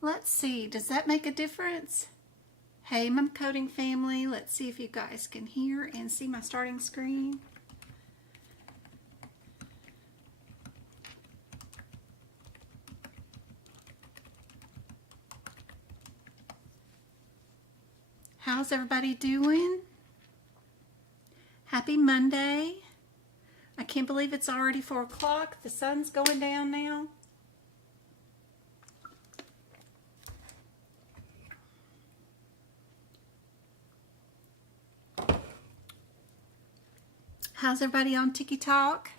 Let's see, does that make a difference? Hey, my coding family, let's see if you guys can hear and see my starting screen. How's everybody doing? Happy Monday. I can't believe it's already 4 o'clock. The sun's going down now. How's everybody on TikTok?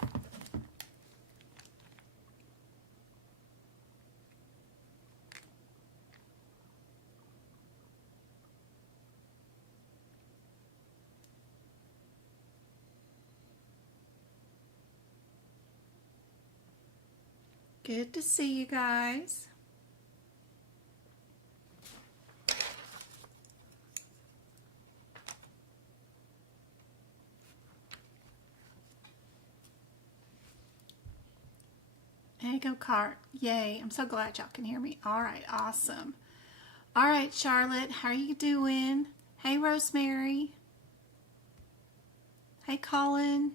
Good to see you guys. There you go, Cart. Yay. I'm so glad y'all can hear me. All right, awesome. All right, Charlotte, how are you doing? Hey, Rosemary. Hey, Colin.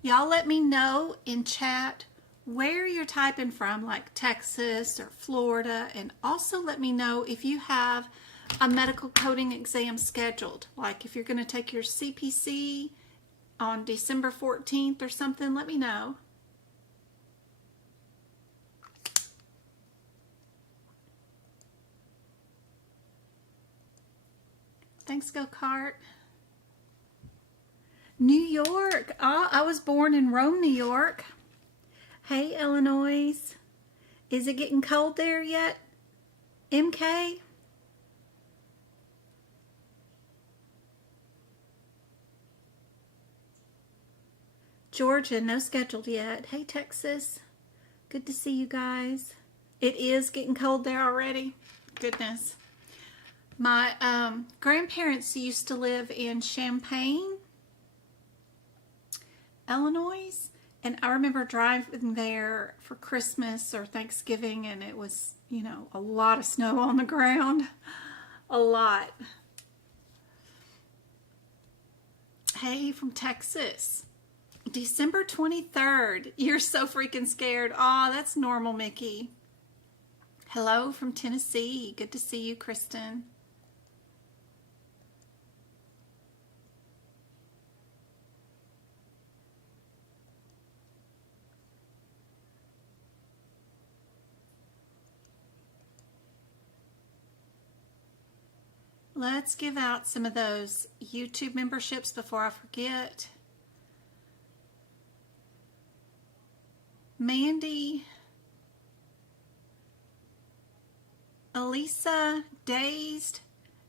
Y'all let me know in chat where you're typing from, like Texas or Florida, and also let me know if you have a medical coding exam scheduled, like if you're going to take your CPC on December 14th or something. Let me know. Thanks, Go Cart. New York. Oh, I was born in Rome, New York. Hey, Illinois. Is it getting cold there yet? MK? Georgia, no scheduled yet. Hey, Texas. Good to see you guys. It is getting cold there already. Goodness. My grandparents used to live in Champaign, Illinois, and I remember driving there for Christmas or Thanksgiving, and it was, you know, a lot of snow on the ground. A lot. Hey, from Texas. December 23rd. You're so freaking scared. Aw, that's normal, Mickey. Hello from Tennessee. Good to see you, Kristen. Let's give out some of those YouTube memberships before I forget. Mandy, Elisa, Dazed,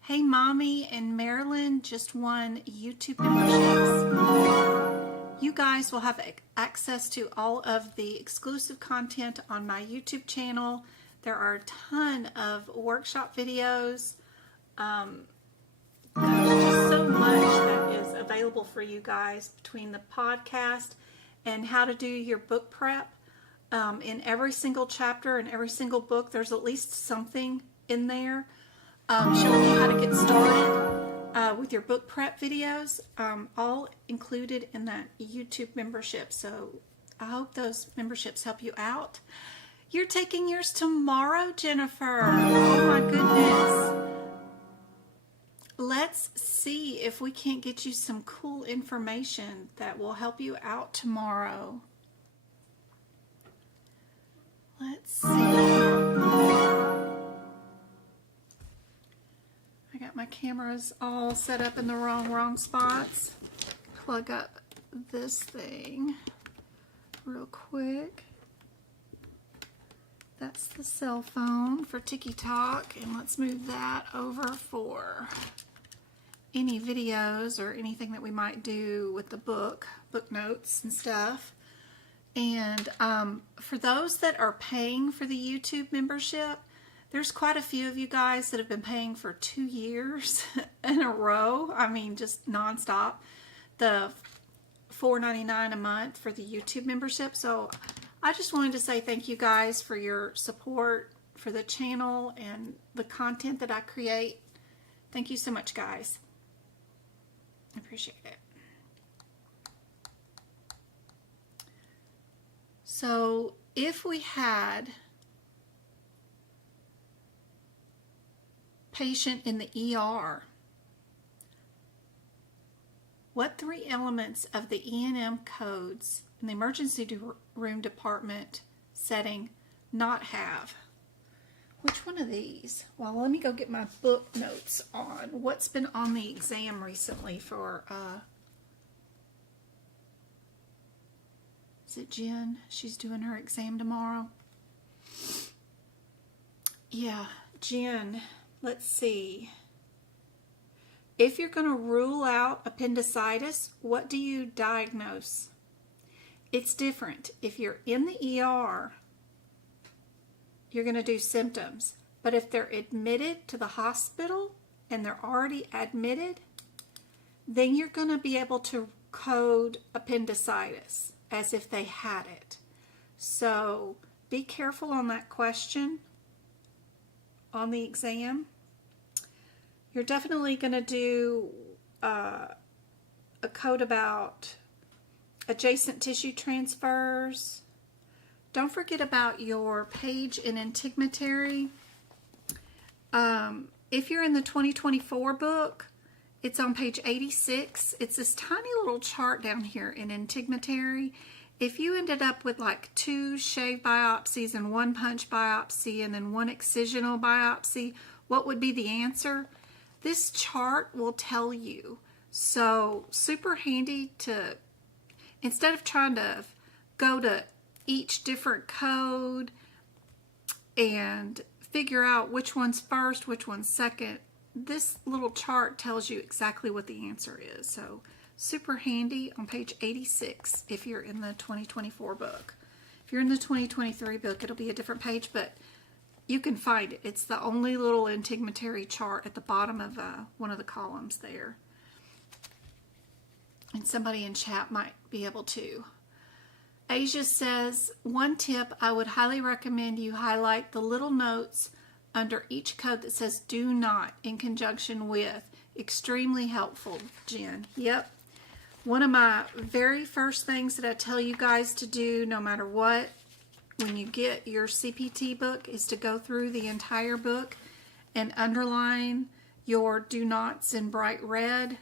Hey Mommy, and Marilyn just won YouTube memberships. You guys will have access to all of the exclusive content on my YouTube channel. There are a ton of workshop videos. There's just so much that is available for you guys between the podcast and how to do your book prep. In every single chapter and every single book, there's at least something in there showing you how to get started with your book prep videos, all included in that YouTube membership. So I hope those memberships help you out. You're taking yours tomorrow, Jennifer. Oh my goodness. Let's see if we can't get you some cool information that will help you out tomorrow. Let's see. I got my cameras all set up in the wrong spots. Plug up this thing real quick. That's the cell phone for TikTok, and let's move that over for any videos or anything that we might do with the book notes and stuff. And for those that are paying for the YouTube membership, there's quite a few of you guys that have been paying for 2 years in a row. I mean, just nonstop. The $4.99 a month for the YouTube membership. So I just wanted to say thank you guys for your support for the channel and the content that I create. Thank you so much, guys. I appreciate it. So if we had patient in the ER, what 3 elements of the E&M codes in the emergency room department setting not have? Which one of these? Well, let me go get my book notes on what's been on the exam recently for, is it Jen? She's doing her exam tomorrow. Yeah, Jen, let's see. If you're going to rule out appendicitis, what do you diagnose? It's different. If you're in the ER, you're going to do symptoms. But if they're admitted to the hospital and they're already admitted, then you're going to be able to code appendicitis as if they had it. So be careful on that question on the exam. You're definitely going to do a code about adjacent tissue transfers. Don't forget about your page in integumentary. If you're in the 2024 book, it's on page 86. It's this tiny little chart down here in integumentary. If you ended up with like 2 shave biopsies and 1 punch biopsy and then 1 excisional biopsy, what would be the answer? This chart will tell you. So super handy to, instead of trying to go to each different code and figure out which one's first, which one's second, this little chart tells you exactly what the answer is. So super handy on page 86 if you're in the 2024 book. If you're in the 2023 book, it'll be a different page, but you can find it. It's the only little integumentary chart at the bottom of one of the columns there. And somebody in chat might be able to. Asia says, one tip, I would highly recommend you highlight the little notes under each code that says do not in conjunction with. Extremely helpful, Jen. Yep. One of my very first things that I tell you guys to do, no matter what, when you get your CPT book, is to go through the entire book and underline your do nots in bright red.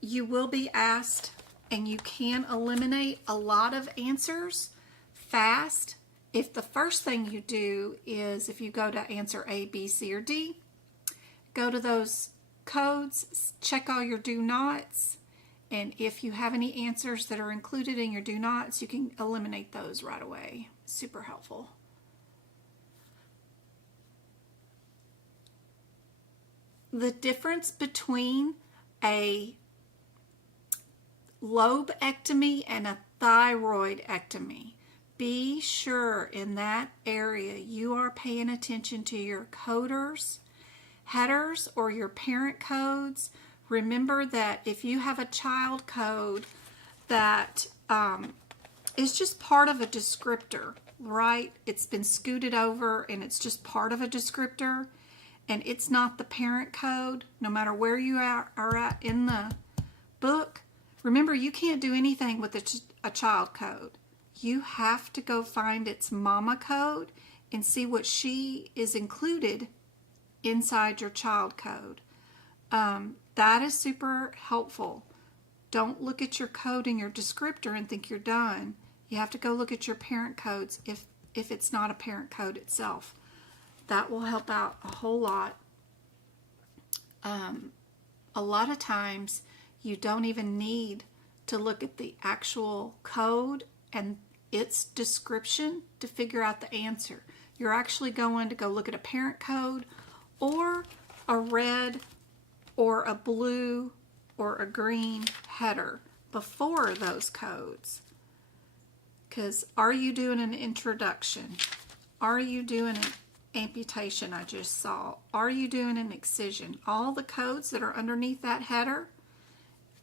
You will be asked, and you can eliminate a lot of answers fast if the first thing you do is, if you go to answer A, B, C, or D, go to those codes, check all your do nots, and if you have any answers that are included in your do nots, you can eliminate those right away. Super helpful. The difference between a lobectomy and a thyroidectomy. Be sure in that area you are paying attention to your coders, headers, or your parent codes. Remember that if you have a child code that is just part of a descriptor, right? It's been scooted over and it's just part of a descriptor and it's not the parent code, no matter where you are at in the book. Remember, you can't do anything with a child code. You have to go find its mama code and see what she is included inside your child code. That is super helpful. Don't look at your code and your descriptor and think you're done. You have to go look at your parent codes if it's not a parent code itself. That will help out a whole lot. A lot of times you don't even need to look at the actual code and its description to figure out the answer. You're actually going to go look at a parent code or a red or a blue or a green header before those codes. Because are you doing an introduction? Are you doing an amputation I just saw? Are you doing an excision? All the codes that are underneath that header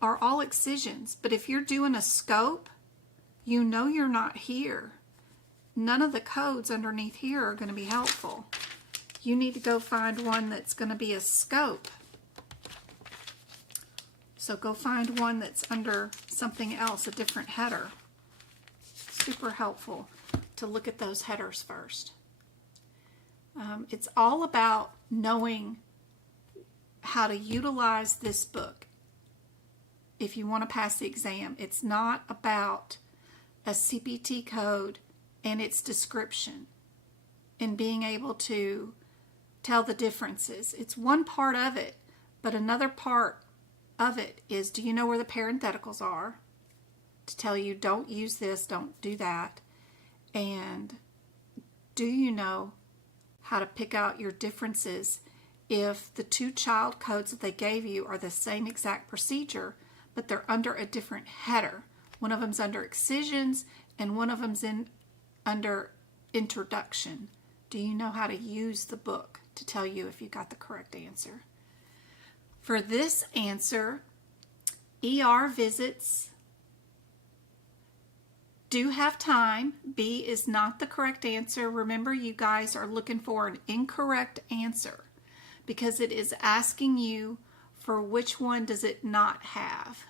are all excisions. But if you're doing a scope, you know you're not here. none of the codes underneath here are going to be helpful. You need to go find one that's going to be a scope. So go find one that's under something else, a different header. Super helpful to look at those headers first. It's all about knowing how to utilize this book if you want to pass the exam. It's not about a CPT code and its description and being able to tell the differences. It's one part of it, but another part of it is, do you know where the parentheticals are? To tell you don't use this, don't do that. And do you know how to pick out your differences if the two child codes that they gave you are the same exact procedure, but they're under a different header? One of them's under excisions and one of them's under introduction. Do you know how to use the book to tell you if you got the correct answer? For this answer, ER visits do have time. B is not the correct answer. Remember, you guys are looking for an incorrect answer because it is asking you for which one does it not have.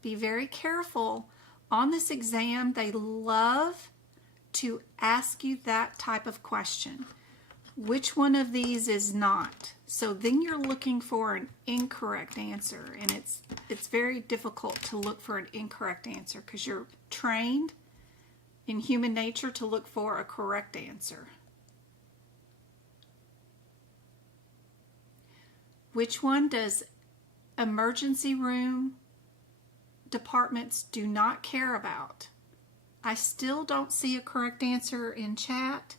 Be very careful. On this exam, they love to ask you that type of question. Which one of these is not? So then you're looking for an incorrect answer, and it's very difficult to look for an incorrect answer because you're trained in human nature to look for a correct answer. Which one does emergency room departments do not care about? I still don't see a correct answer in chat.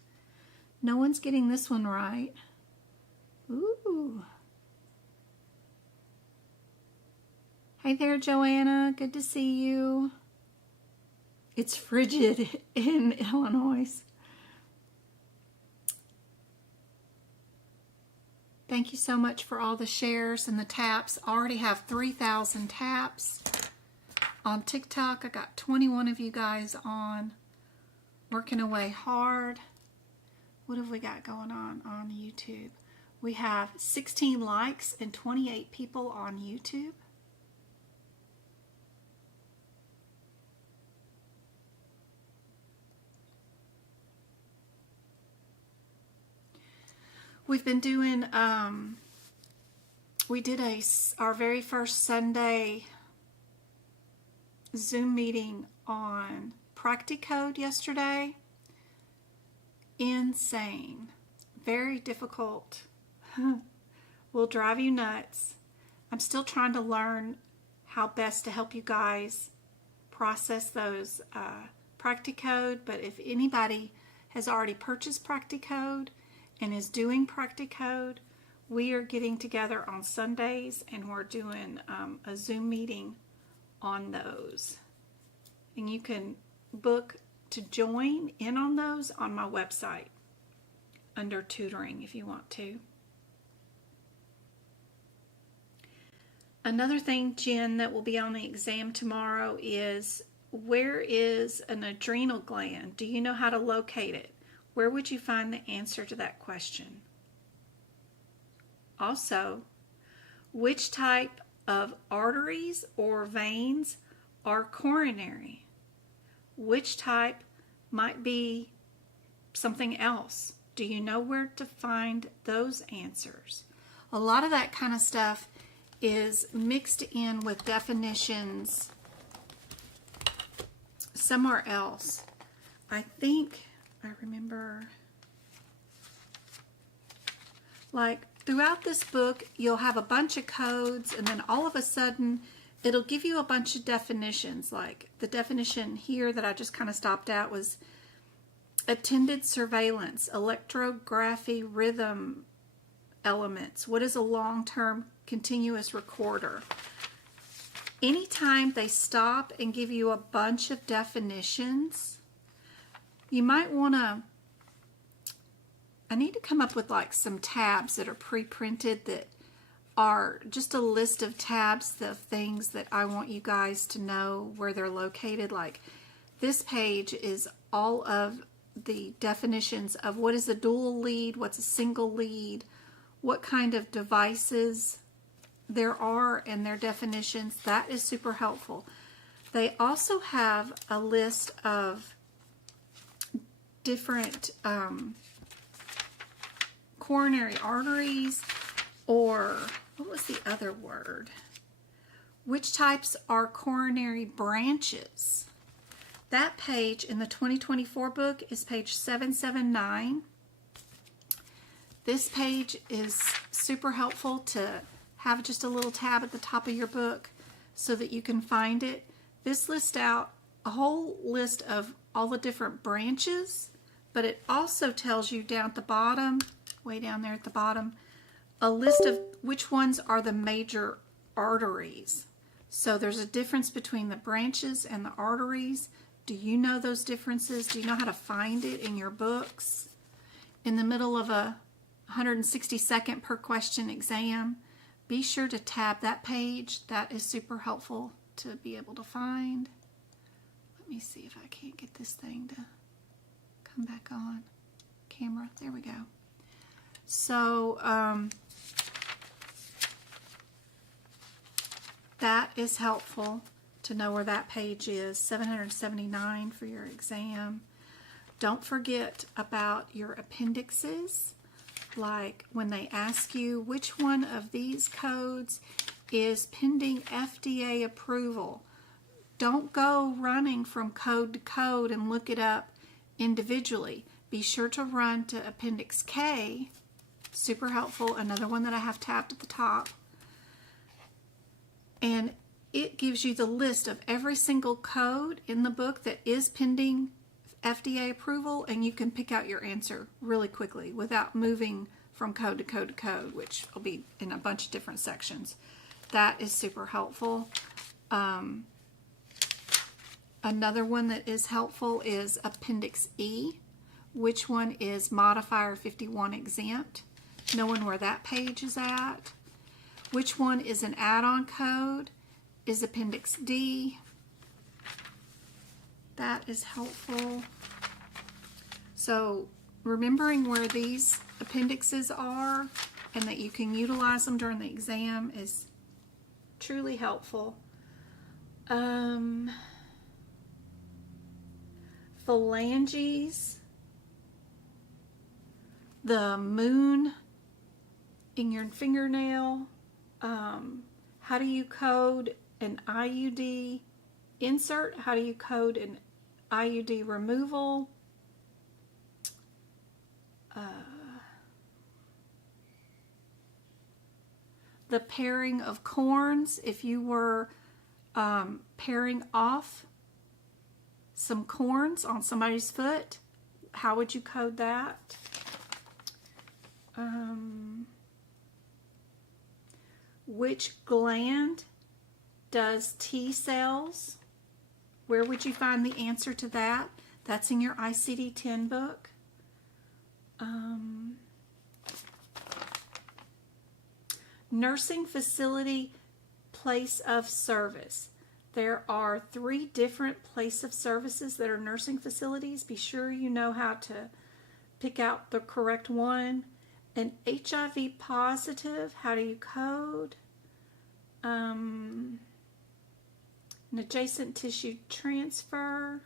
No one's getting this one right. Ooh. Hey there, Joanna. Good to see you. It's frigid in Illinois. Thank you so much for all the shares and the taps. I already have 3,000 taps. On TikTok, I got 21 of you guys on, working away hard. What have we got going on YouTube? We have 16 likes and 28 people on YouTube. We've been doing, we did our very first Sunday Zoom meeting on Practicode yesterday. Insane. Very difficult. Will drive you nuts. I'm still trying to learn how best to help you guys process those Practicode, but if anybody has already purchased Practicode and is doing Practicode, we are getting together on Sundays and we're doing a Zoom meeting on those. And you can book to join in on those on my website under tutoring if you want to. Another thing, Jen, that will be on the exam tomorrow is, where is an adrenal gland? Do you know how to locate it? Where would you find the answer to that question? Also, which type of arteries or veins are coronary? Which type might be something else? Do you know where to find those answers? A lot of that kind of stuff is mixed in with definitions somewhere else. I think I remember, like, throughout this book you'll have a bunch of codes, and then all of a sudden it'll give you a bunch of definitions. Like the definition here that I just kind of stopped at was attended surveillance, electrography, rhythm elements. What is a long-term continuous recorder? Anytime they stop and give you a bunch of definitions, you might want to, I need to come up with like some tabs that are pre-printed that are just a list of tabs of things that I want you guys to know where they're located. Like this page is all of the definitions of what is a dual lead, what's a single lead, what kind of devices there are and their definitions. That is super helpful. They also have a list of different coronary arteries, or what was the other word? Which types are coronary branches? That page in the 2024 book is page 779. This page is super helpful to have just a little tab at the top of your book so that you can find it. This lists out a whole list of all the different branches, but it also tells you down at the bottom, way down there at the bottom, a list of which ones are the major arteries. So there's a difference between the branches and the arteries. Do you know those differences? Do you know how to find it in your books? In the middle of a 160-second per question exam, be sure to tab that page. That is super helpful to be able to find. Let me see if I can't get this thing to come back on camera. There we go. So that is helpful to know where that page is, 779 for your exam. Don't forget about your appendixes, like when they ask you which one of these codes is pending FDA approval. Don't go running from code to code and look it up individually. Be sure to run to Appendix K, super helpful, another one that I have tabbed at the top. And it gives you the list of every single code in the book that is pending FDA approval, and you can pick out your answer really quickly without moving from code to code to code, which will be in a bunch of different sections. That is super helpful. Another one that is helpful is Appendix E, which one is Modifier 51 exempt, knowing where that page is at. Which one is an add-on code is Appendix D. That is helpful. So remembering where these appendixes are and that you can utilize them during the exam is truly helpful. Phalanges, the moon in your fingernail, how do you code an IUD insert, how do you code an IUD removal, the pairing of corns, if you were pairing off some corns on somebody's foot, how would you code that? Which gland does T cells? Where would you find the answer to that? That's in your ICD-10 book. Nursing facility place of service. There are 3 different place of services that are nursing facilities. Be sure you know how to pick out the correct one. An HIV positive, how do you code? An adjacent tissue transfer.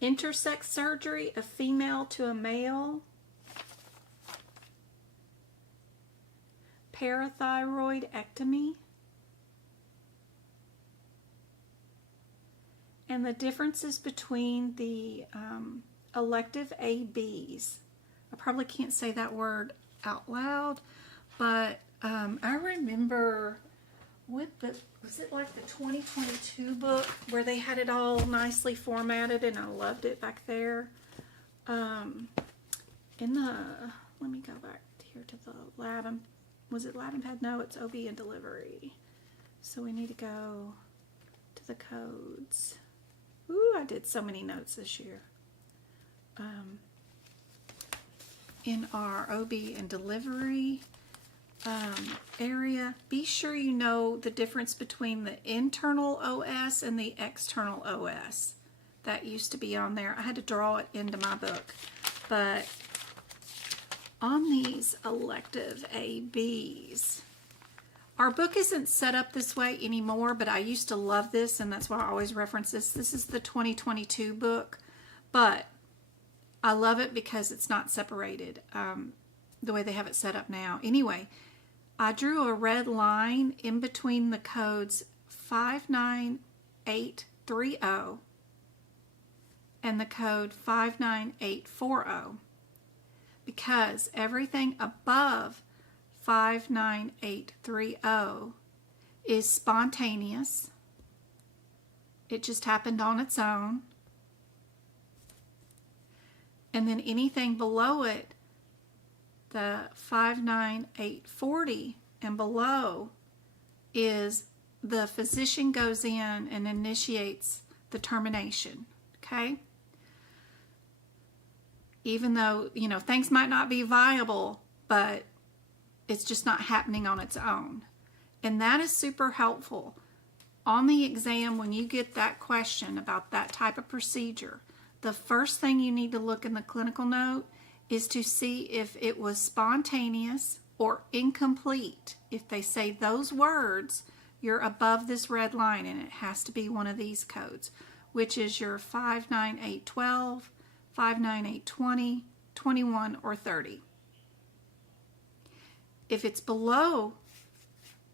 Intersex surgery, a female to a male. Parathyroidectomy. And the differences between the elective ABs. I probably can't say that word out loud, but I remember with the, was it like the 2022 book where they had it all nicely formatted, and I loved it back there. In the, let me go back here to the lab. Was it lab and pad? No, it's OB and delivery. So we need to go to the codes. Ooh, I did so many notes this year. In our OB and delivery, area, be sure you know the difference between the internal OS and the external OS. That used to be on there. I had to draw it into my book. But on these elective ABs, our book isn't set up this way anymore, but I used to love this, and that's why I always reference this. This is the 2022 book, but I love it because it's not separated the way they have it set up now. Anyway, I drew a red line in between the codes 59830 and the code 59840 because everything above 59830 is spontaneous. It just happened on its own. And then anything below it, the 59840 and below, is the physician goes in and initiates the termination, okay? Even though, you know, things might not be viable, but it's just not happening on its own. And that is super helpful. On the exam, when you get that question about that type of procedure, the first thing you need to look in the clinical note is to see if it was spontaneous or incomplete. If they say those words, you're above this red line, and it has to be one of these codes, which is your 59812, 59820, 21, or 30. If it's below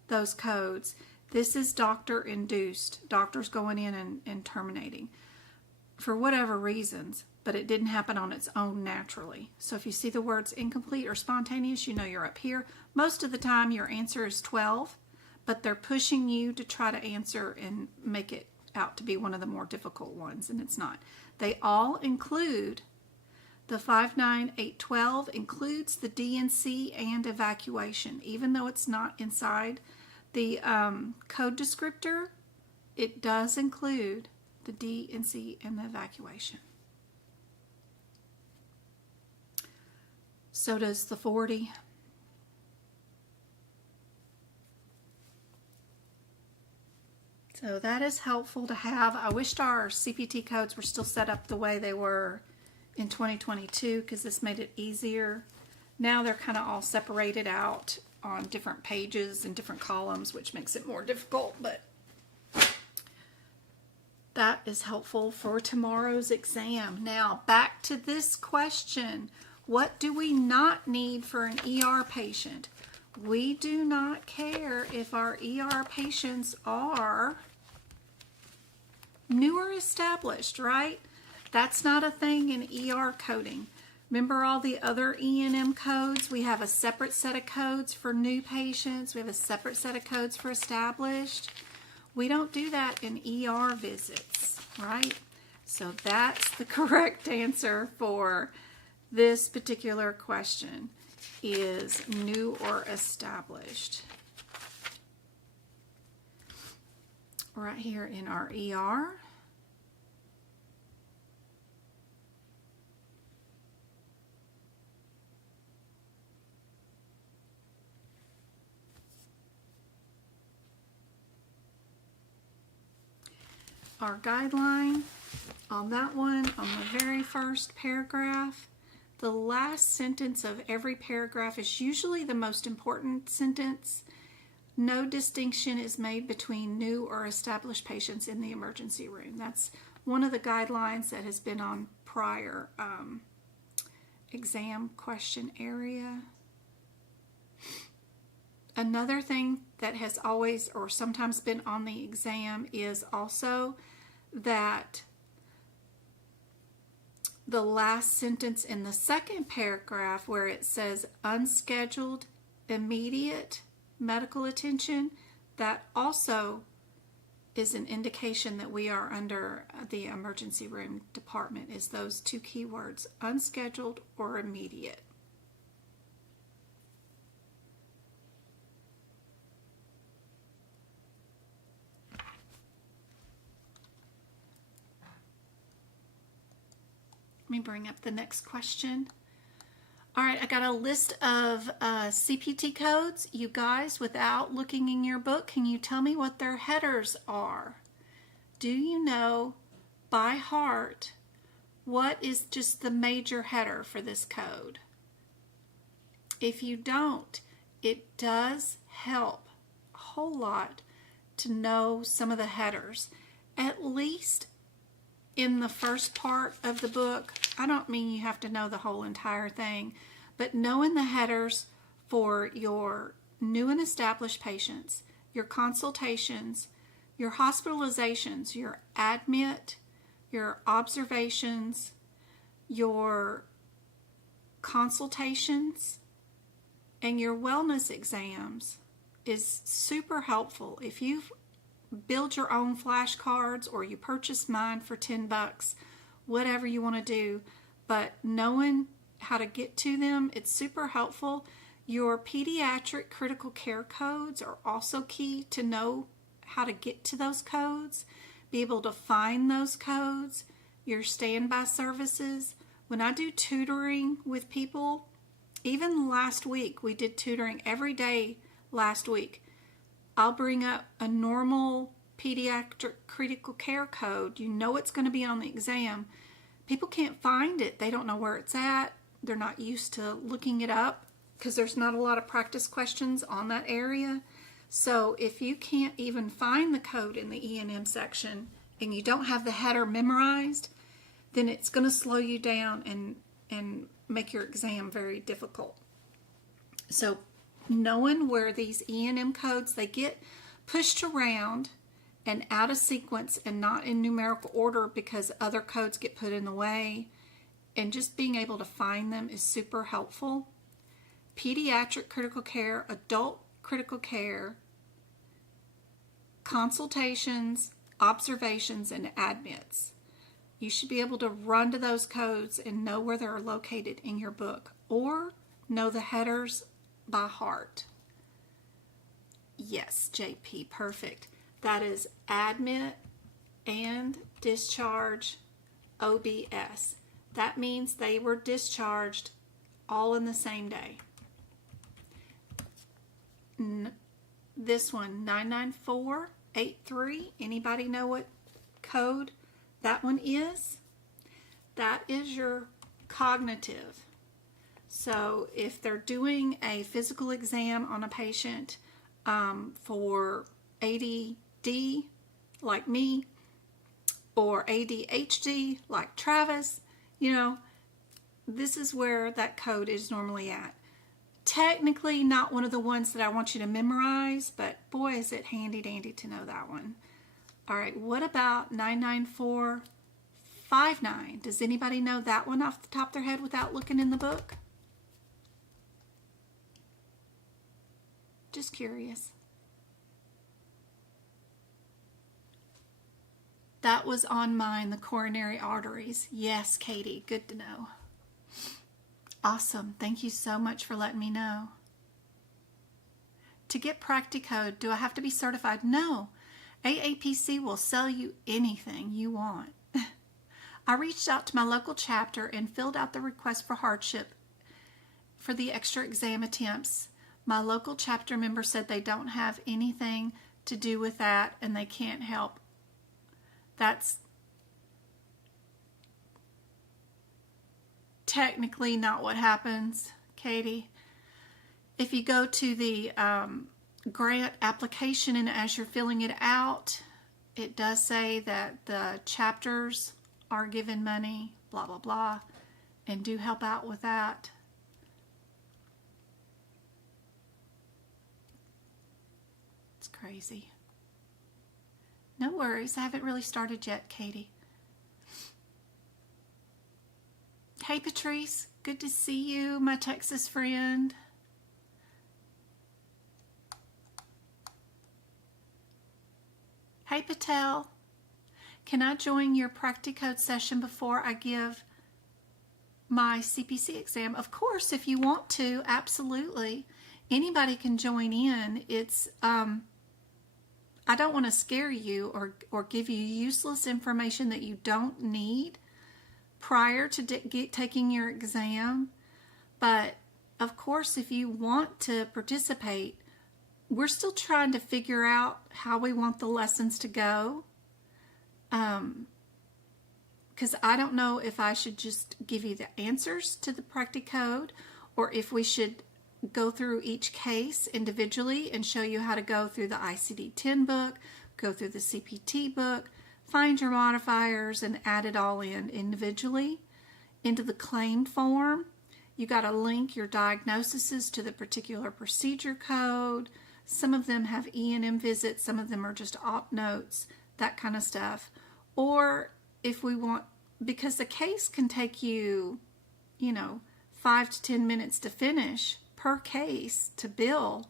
those codes, this is doctor-induced. Doctors going in and terminating for whatever reasons, but it didn't happen on its own naturally. So if you see the words incomplete or spontaneous, you know you're up here. Most of the time your answer is 12, but they're pushing you to try to answer and make it out to be one of the more difficult ones, and it's not. They all include, the 59812 includes the D&C and evacuation. Even though it's not inside the code descriptor, it does include the D&C and the evacuation. So does the 40. So that is helpful to have. I wished our CPT codes were still set up the way they were in 2022 because this made it easier. Now they're kind of all separated out on different pages and different columns, which makes it more difficult, but that is helpful for tomorrow's exam. Now back to this question. What do we not need for an ER patient? We do not care if our ER patients are new or established, right? That's not a thing in ER coding. Remember all the other E&M codes? We have a separate set of codes for new patients. We have a separate set of codes for established. We don't do that in ER visits, right? So that's the correct answer for this particular question, is new or established. Right here in our ER. Our guideline on that one, on the very first paragraph, the last sentence of every paragraph is usually the most important sentence. No distinction is made between new or established patients in the emergency room. That's one of the guidelines that has been on prior exam question area. Another thing that has always or sometimes been on the exam is also that the last sentence in the second paragraph where it says unscheduled immediate medical attention, that also is an indication that we are under the emergency room department, is those two keywords, unscheduled or immediate. Let me bring up the next question. All right, I got a list of CPT codes. You guys, without looking in your book, can you tell me what their headers are? Do you know by heart what is just the major header for this code? If you don't, it does help a whole lot to know some of the headers, at least in the first part of the book. I don't mean you have to know the whole entire thing, but knowing the headers for your new and established patients, your consultations, your hospitalizations, your admit, your observations, your consultations, and your wellness exams is super helpful. If you build your own flashcards or you purchase mine for $10, whatever you want to do, but knowing how to get to them, it's super helpful. Your pediatric critical care codes are also key to know how to get to those codes, be able to find those codes, your standby services. When I do tutoring with people, even last week, we did tutoring every day last week. I'll bring up a normal pediatric critical care code. You know it's going to be on the exam. People can't find it. They don't know where it's at. They're not used to looking it up because there's not a lot of practice questions on that area. So if you can't even find the code in the E&M section and you don't have the header memorized, then it's going to slow you down and make your exam very difficult. So knowing where these E&M codes, they get pushed around and out of sequence and not in numerical order because other codes get put in the way, and just being able to find them is super helpful. Pediatric critical care, adult critical care, consultations, observations, and admits. You should be able to run to those codes and know where they're located in your book, or know the headers by heart. Yes, JP, perfect. That is admit and discharge OBS. That means they were discharged all in the same day. This one, 99483. Anybody know what code that one is? That is your cognitive. So if they're doing a physical exam on a patient for ADD like me, or ADHD like Travis, you know, this is where that code is normally at. Technically not one of the ones that I want you to memorize, but boy, is it handy dandy to know that one. All right, what about 99459? Does anybody know that one off the top of their head without looking in the book? Just curious. That was on mine, the coronary arteries. Yes, Katie, good to know. Awesome. Thank you so much for letting me know. To get Practicode, do I have to be certified? No. AAPC will sell you anything you want. I reached out to my local chapter and filled out the request for hardship for the extra exam attempts. My local chapter member said they don't have anything to do with that and they can't help. That's technically not what happens, Katie. If you go to the grant application and as you're filling it out, it does say that the chapters are given money, blah, blah, blah, and do help out with that. It's crazy. No worries. I haven't really started yet, Katie. Hey, Patrice. Good to see you, my Texas friend. Hey, Patel. Can I join your Practicode session before I give my CPC exam? Of course, if you want to, absolutely. Anybody can join in. It's I don't want to scare you or give you useless information that you don't need prior to taking your exam, But of course, if you want to participate, we're still trying to figure out how we want the lessons to go. Because I don't know if I should just give you the answers to the Practicode, or if we should go through each case individually and show you how to go through the ICD-10 book, go through the CPT book, find your modifiers, and add it all in individually into the claim form. You got to link your diagnoses to the particular procedure code. Some of them have E&M visits, some of them are just op notes, that kind of stuff. Or if we want, because the case can take you, 5 to 10 minutes to finish per case to bill.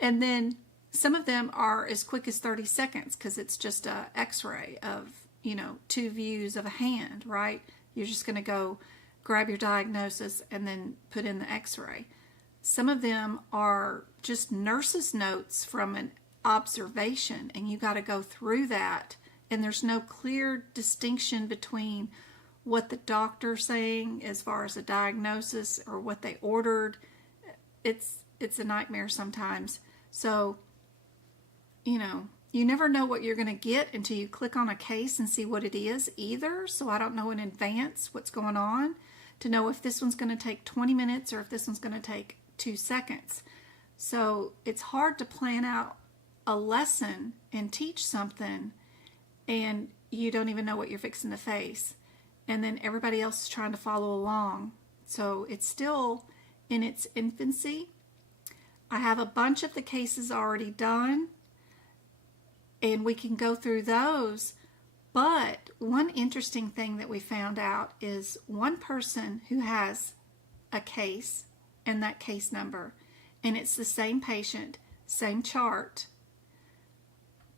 And then some of them are as quick as 30 seconds because it's just a x-ray of, 2 views of a hand, right? You're just going to go grab your diagnosis and then put in the x-ray. Some of them are just nurse's notes from an observation, and you got to go through that, and there's no clear distinction between what the doctor's saying as far as a diagnosis or what they ordered. It's a nightmare sometimes. So, you never know what you're going to get until you click on a case and see what it is either. So I don't know in advance what's going on to know if this one's going to take 20 minutes or if this one's going to take 2 seconds. So it's hard to plan out a lesson and teach something and you don't even know what you're fixing to face. And then everybody else is trying to follow along. So it's still in its infancy. I have a bunch of the cases already done, and we can go through those. But one interesting thing that we found out is one person who has a case and that case number, and it's the same patient, same chart.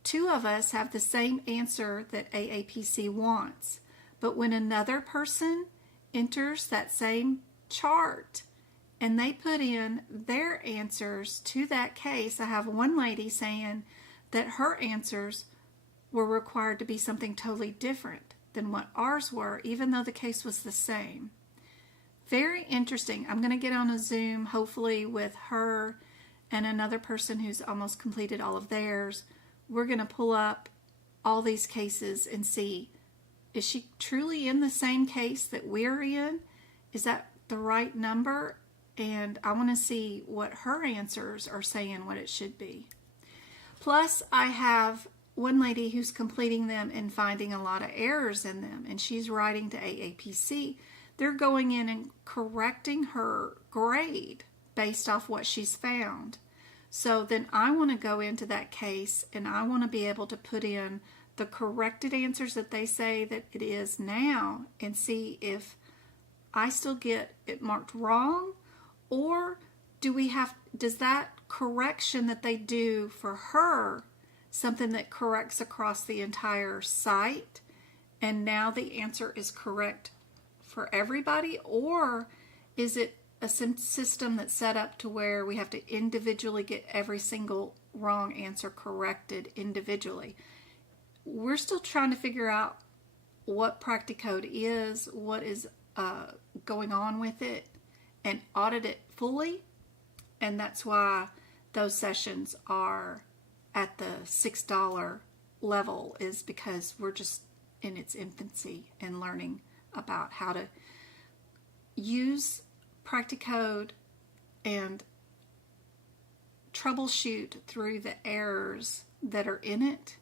2 of us have the same answer that AAPC wants. But when another person enters that same chart and they put in their answers to that case, I have one lady saying that her answers were required to be something totally different than what ours were, even though the case was the same. Very interesting. I'm going to get on a Zoom, hopefully with her and another person who's almost completed all of theirs. We're going to pull up all these cases and see, is she truly in the same case that we're in? Is that the right number? And I want to see what her answers are saying what it should be. Plus, I have one lady who's completing them and finding a lot of errors in them, and she's writing to AAPC. They're going in and correcting her grade based off what she's found. So then I want to go into that case and I want to be able to put in the corrected answers that they say that it is now and see if I still get it marked wrong, or does that correction that they do for her something that corrects across the entire site and now the answer is correct for everybody, or is it a system that's set up to where we have to individually get every single wrong answer corrected individually? We're still trying to figure out what Practicode is, what is going on with it, and audit it fully. And that's why those sessions are at the $6 level, is because we're just in its infancy and learning about how to use Practicode and troubleshoot through the errors that are in it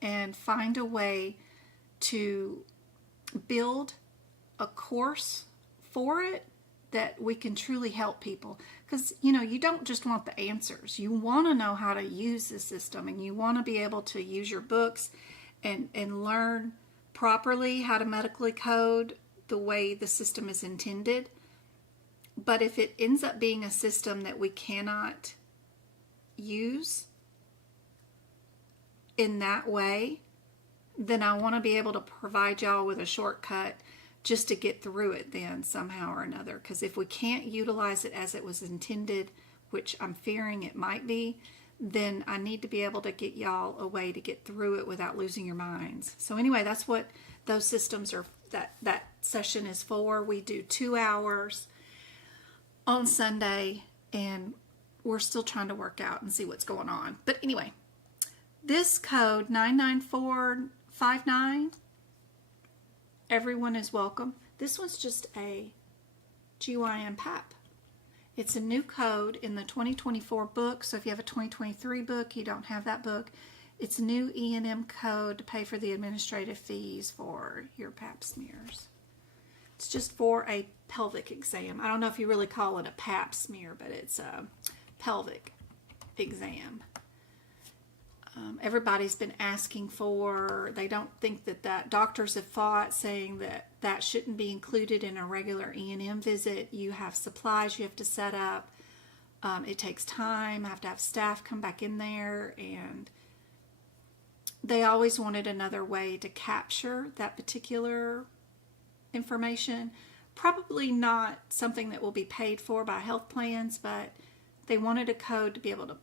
and find a way to build a course for it that we can truly help people. Because, you don't just want the answers. You want to know how to use the system, and you want to be able to use your books and learn properly how to medically code the way the system is intended. But if it ends up being a system that we cannot use in that way, then I want to be able to provide y'all with a shortcut just to get through it then somehow or another. Because if we can't utilize it as it was intended, which I'm fearing it might be, then I need to be able to get y'all a way to get through it without losing your minds. So anyway, that's what those systems are that session is for. We do 2 hours on Sunday, and we're still trying to work out and see what's going on. But anyway, this code 99459, everyone is welcome. This one's just a GYN PAP. It's a new code in the 2024 book, so if you have a 2023 book, you don't have that book. It's a new E&M code to pay for the administrative fees for your PAP smears. It's just for a pelvic exam. I don't know if you really call it a PAP smear, but it's a pelvic exam. Everybody's been asking for, they don't think that doctors have fought saying that shouldn't be included in a regular E&M visit. You have supplies you have to set up. It takes time. I have to have staff come back in there, and they always wanted another way to capture that particular information. Probably not something that will be paid for by health plans, but they wanted a code to be able to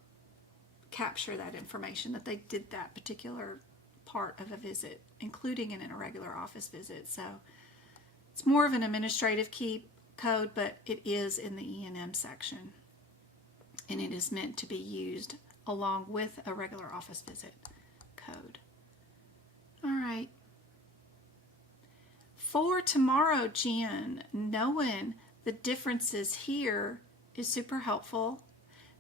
capture that information, that they did that particular part of a visit, including in an irregular office visit. So it's more of an administrative key code, but it is in the E&M section, and it is meant to be used along with a regular office visit code. All right. For tomorrow, Jen, knowing the differences here is super helpful.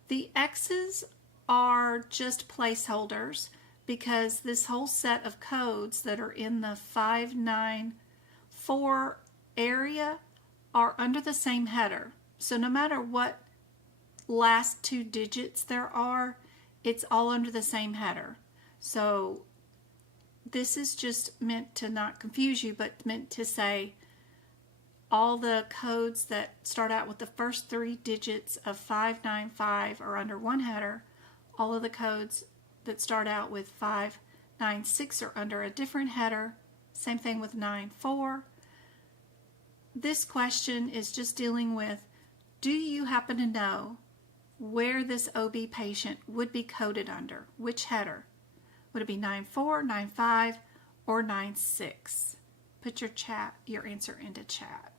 The X's are just placeholders because this whole set of codes that are in the 594 area are under the same header. So no matter what last 2 digits there are, it's all under the same header. So this is just meant to not confuse you, but meant to say all the codes that start out with the first 3 digits of 595 are under one header. All of the codes that start out with 596 are under a different header. Same thing with 94. This question is just dealing with, do you happen to know where this OB patient would be coded under? Which header? Would it be 94, 95, or 96? Put your answer into chat.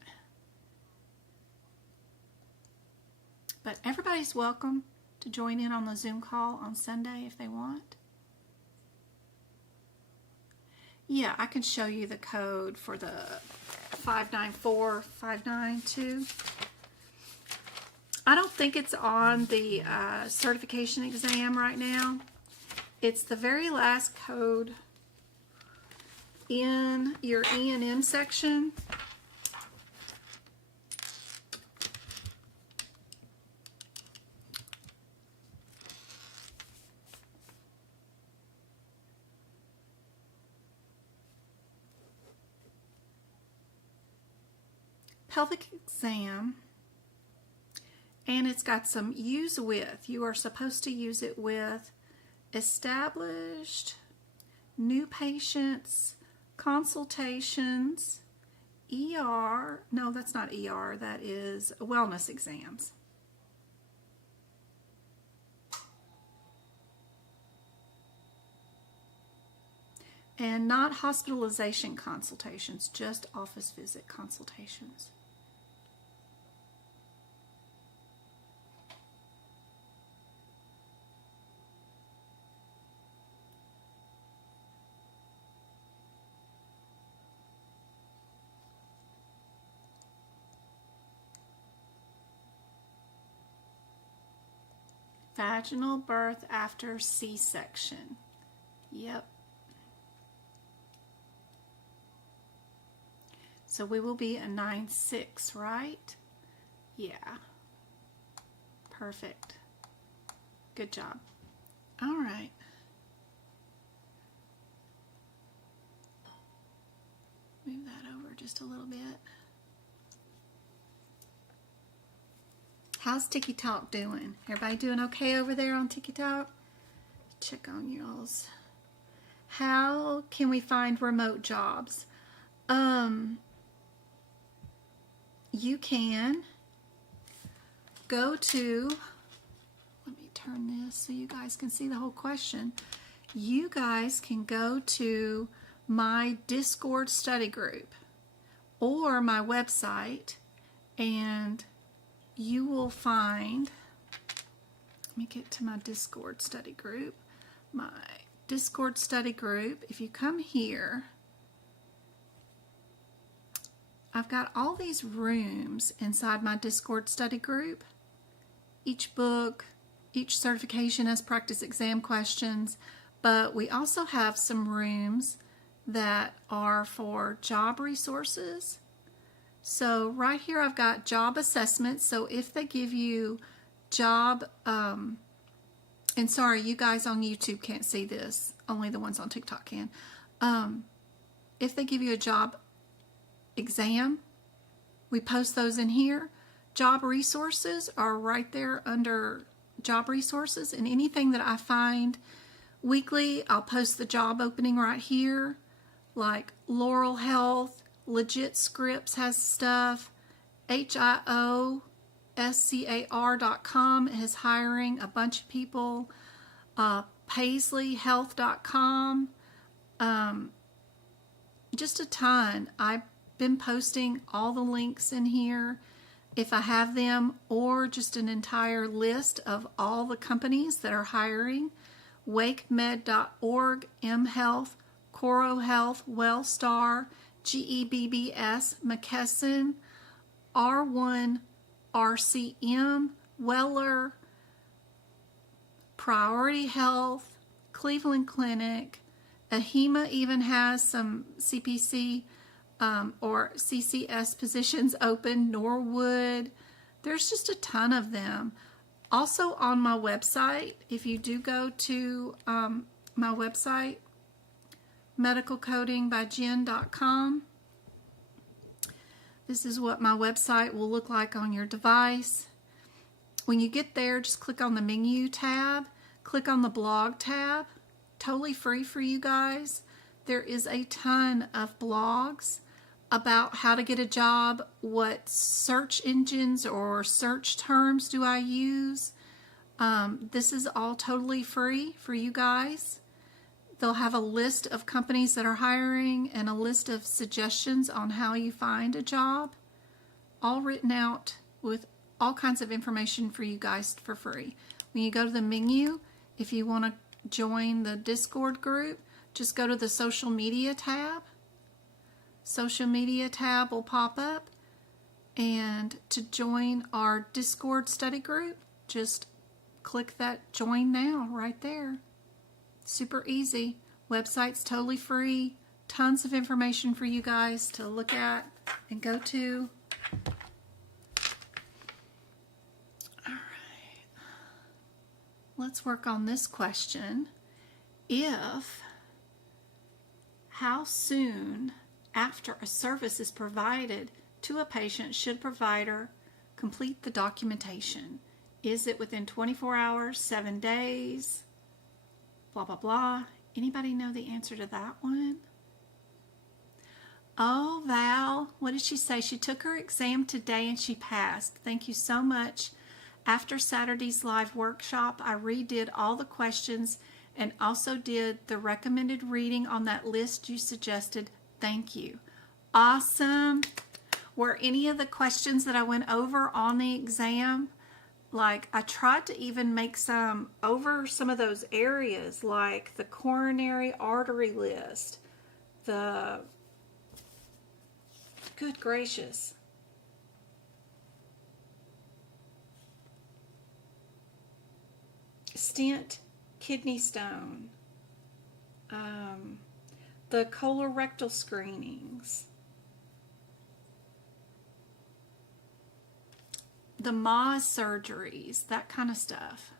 But everybody's welcome to join in on the Zoom call on Sunday if they want. Yeah, I can show you the code for the 59459 I don't think it's on the certification exam right now. It's the very last code in your E&M section. Pelvic exam, and it's got some use with. You are supposed to use it with established, new patients, consultations, ER, no, that's not ER, that is wellness exams. And not hospitalization consultations, just office visit consultations. Vaginal birth after C-section. Yep. So we will be a 9-6, right? Yeah. Perfect. Good job. All right. Move that over just a little bit. How's TikTok doing? Everybody doing okay over there on TikTok? Check on y'all's. How can we find remote jobs? You can go to, let me turn this so you guys can see the whole question. You guys can go to my Discord study group. or my website, and you will find, let me get to my Discord study group. My Discord study group, if you come here, I've got all these rooms inside my Discord study group. Each book, each certification has practice exam questions, but we also have some rooms that are for job resources. So right here I've got job assessments. So if they give you job, and sorry, you guys on YouTube can't see this, only the ones on TikTok can. If they give you a job exam, we post those in here. Job resources are right there under job resources, and anything that I find weekly, I'll post the job opening right here. Like Laurel Health, Legit Scripts has stuff. HIOSCAR.com is hiring a bunch of people. PaisleyHealth.com. Just a ton. I've been posting all the links in here if I have them, or just an entire list of all the companies that are hiring. WakeMed.org, mHealth, Coro Health, Wellstar, GEBBS, McKesson, R1, RCM, Weller, Priority Health, Cleveland Clinic, Ahima even has some CPC or CCS positions open, Norwood. There's just a ton of them. Also on my website, if you do go to my website, medicalcodingbyjen.com, this is what my website will look like on your device. When you get there, just click on the menu tab, click on the blog tab, totally free for you guys. There is a ton of blogs about how to get a job, what search engines or search terms do I use. This is all totally free for you guys. They'll have a list of companies that are hiring and a list of suggestions on how you find a job, all written out with all kinds of information for you guys for free. When you go to the menu, if you want to join the Discord group, just go to the social media tab. Social media tab will pop up, and to join our Discord study group, just click that join now right there. Super easy. Website's totally free. Tons of information for you guys to look at and go to. All right. Let's work on this question. How soon after a service is provided to a patient should provider complete the documentation? Is it within 24 hours, 7 days, blah, blah, blah? Anybody know the answer to that one? Oh, Val, what did she say? She took her exam today and she passed. Thank you so much. After Saturday's live workshop, I redid all the questions and also did the recommended reading on that list you suggested. Thank you. Awesome. Were any of the questions that I went over on the exam? Like, I tried to even make some over some of those areas, like the coronary artery list, the, good gracious, stent, kidney stone, the colorectal screenings, the MAS surgeries, that kind of stuff.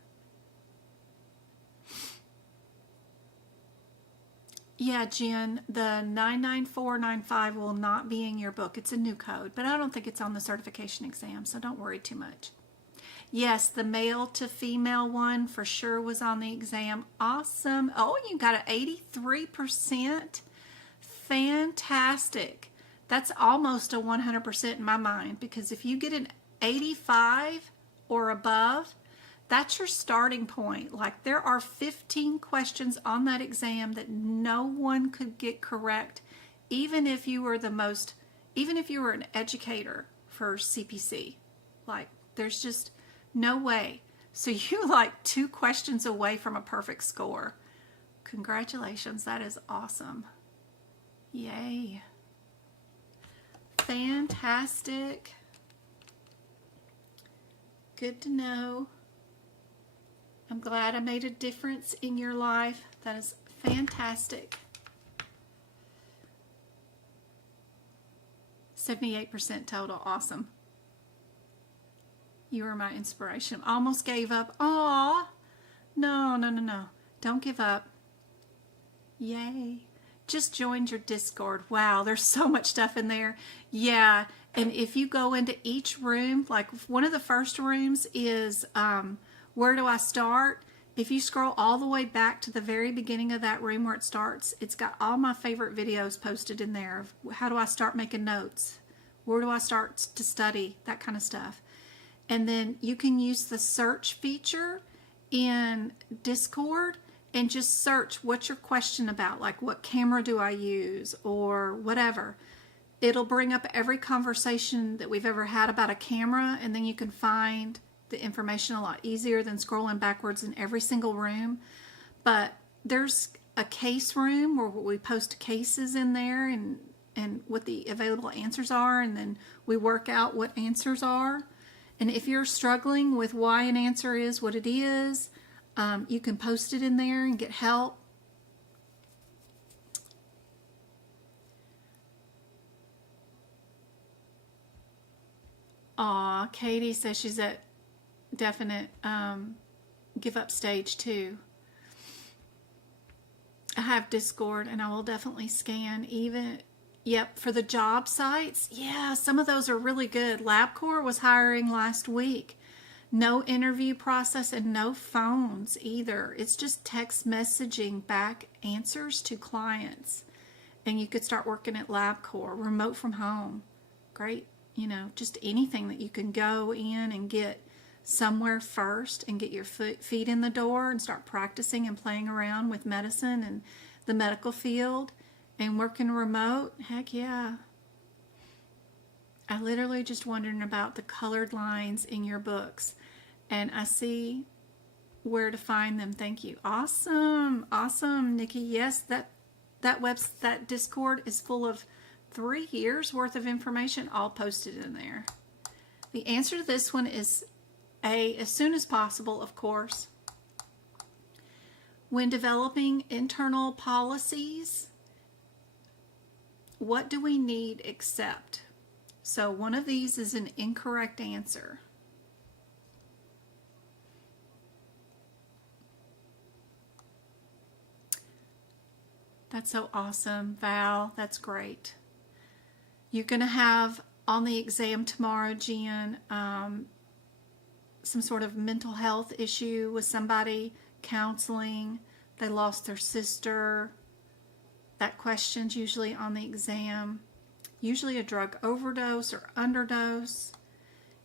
Yeah, Jen, the 99495 will not be in your book. It's a new code, but I don't think it's on the certification exam, so don't worry too much. Yes, the male to female one for sure was on the exam. Awesome. Oh, you got an 83%. Fantastic. That's almost a 100% in my mind, because if you get an 85 or above, that's your starting point. Like, there are 15 questions on that exam that no one could get correct, even if you were the most even if you were an educator for CPC, like there's just no way. So you like 2 questions away from a perfect score. Congratulations, that is awesome. Yay. Fantastic. Good to know. I'm glad I made a difference in your life. That is fantastic. 78% total. Awesome. You are my inspiration. Almost gave up. Aw. No, no, no, no. Don't give up. Yay. Just joined your Discord. Wow, there's so much stuff in there. Yeah, and if you go into each room, like one of the first rooms is where do I start? If you scroll all the way back to the very beginning of that room where it starts, it's got all my favorite videos posted in there of how do I start making notes? Where do I start to study? That kind of stuff. And then you can use the search feature in Discord and just search what's your question about, like what camera do I use or whatever. It'll bring up every conversation that we've ever had about a camera, and then you can find the information a lot easier than scrolling backwards in every single room. But there's a case room where we post cases in there and what the available answers are, and then we work out what answers are. And if you're struggling with why an answer is what it is, you can post it in there and get help. Aw, Katie says she's at definite give up stage 2. I have Discord and I will definitely scan even. Yep, for the job sites. Yeah, some of those are really good. LabCorp was hiring last week. No interview process and no phones either. It's just text messaging back answers to clients. And you could start working at LabCorp, remote from home. Great, you know, just anything that you can go in and get somewhere first and get your feet in the door and start practicing and playing around with medicine and the medical field and working remote. Heck yeah. I literally just wondering about the colored lines in your books, and I see where to find them. Thank you. Awesome. Awesome, Nikki. Yes, that Discord is full of 3 years worth of information all posted in there. The answer to this one is A, as soon as possible, of course. When developing internal policies, what do we need except? So one of these is an incorrect answer. That's so awesome, Val. That's great. You're going to have on the exam tomorrow, Jen, some sort of mental health issue with somebody, counseling, they lost their sister. That question's usually on the exam. Usually a drug overdose or underdose.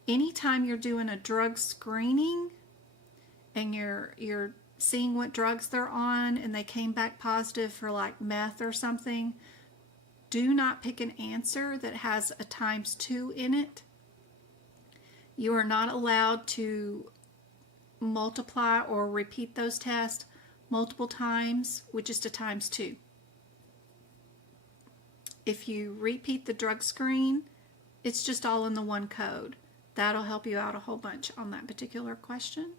Anytime you're doing a drug screening and you're seeing what drugs they're on and they came back positive for like meth or something, do not pick an answer that has a ×2 in it. You are not allowed to multiply or repeat those tests multiple times with just a ×2. If you repeat the drug screen, it's just all in the one code. That'll help you out a whole bunch on that particular question.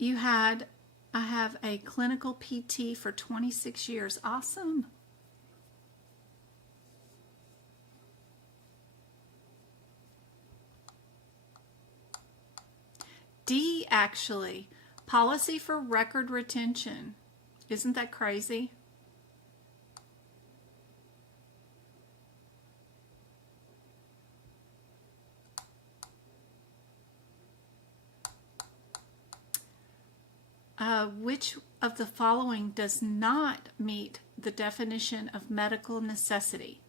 I have a clinical PT for 26 years. Awesome. D, actually, policy for record retention. Isn't that crazy? Which of the following does not meet the definition of medical necessity?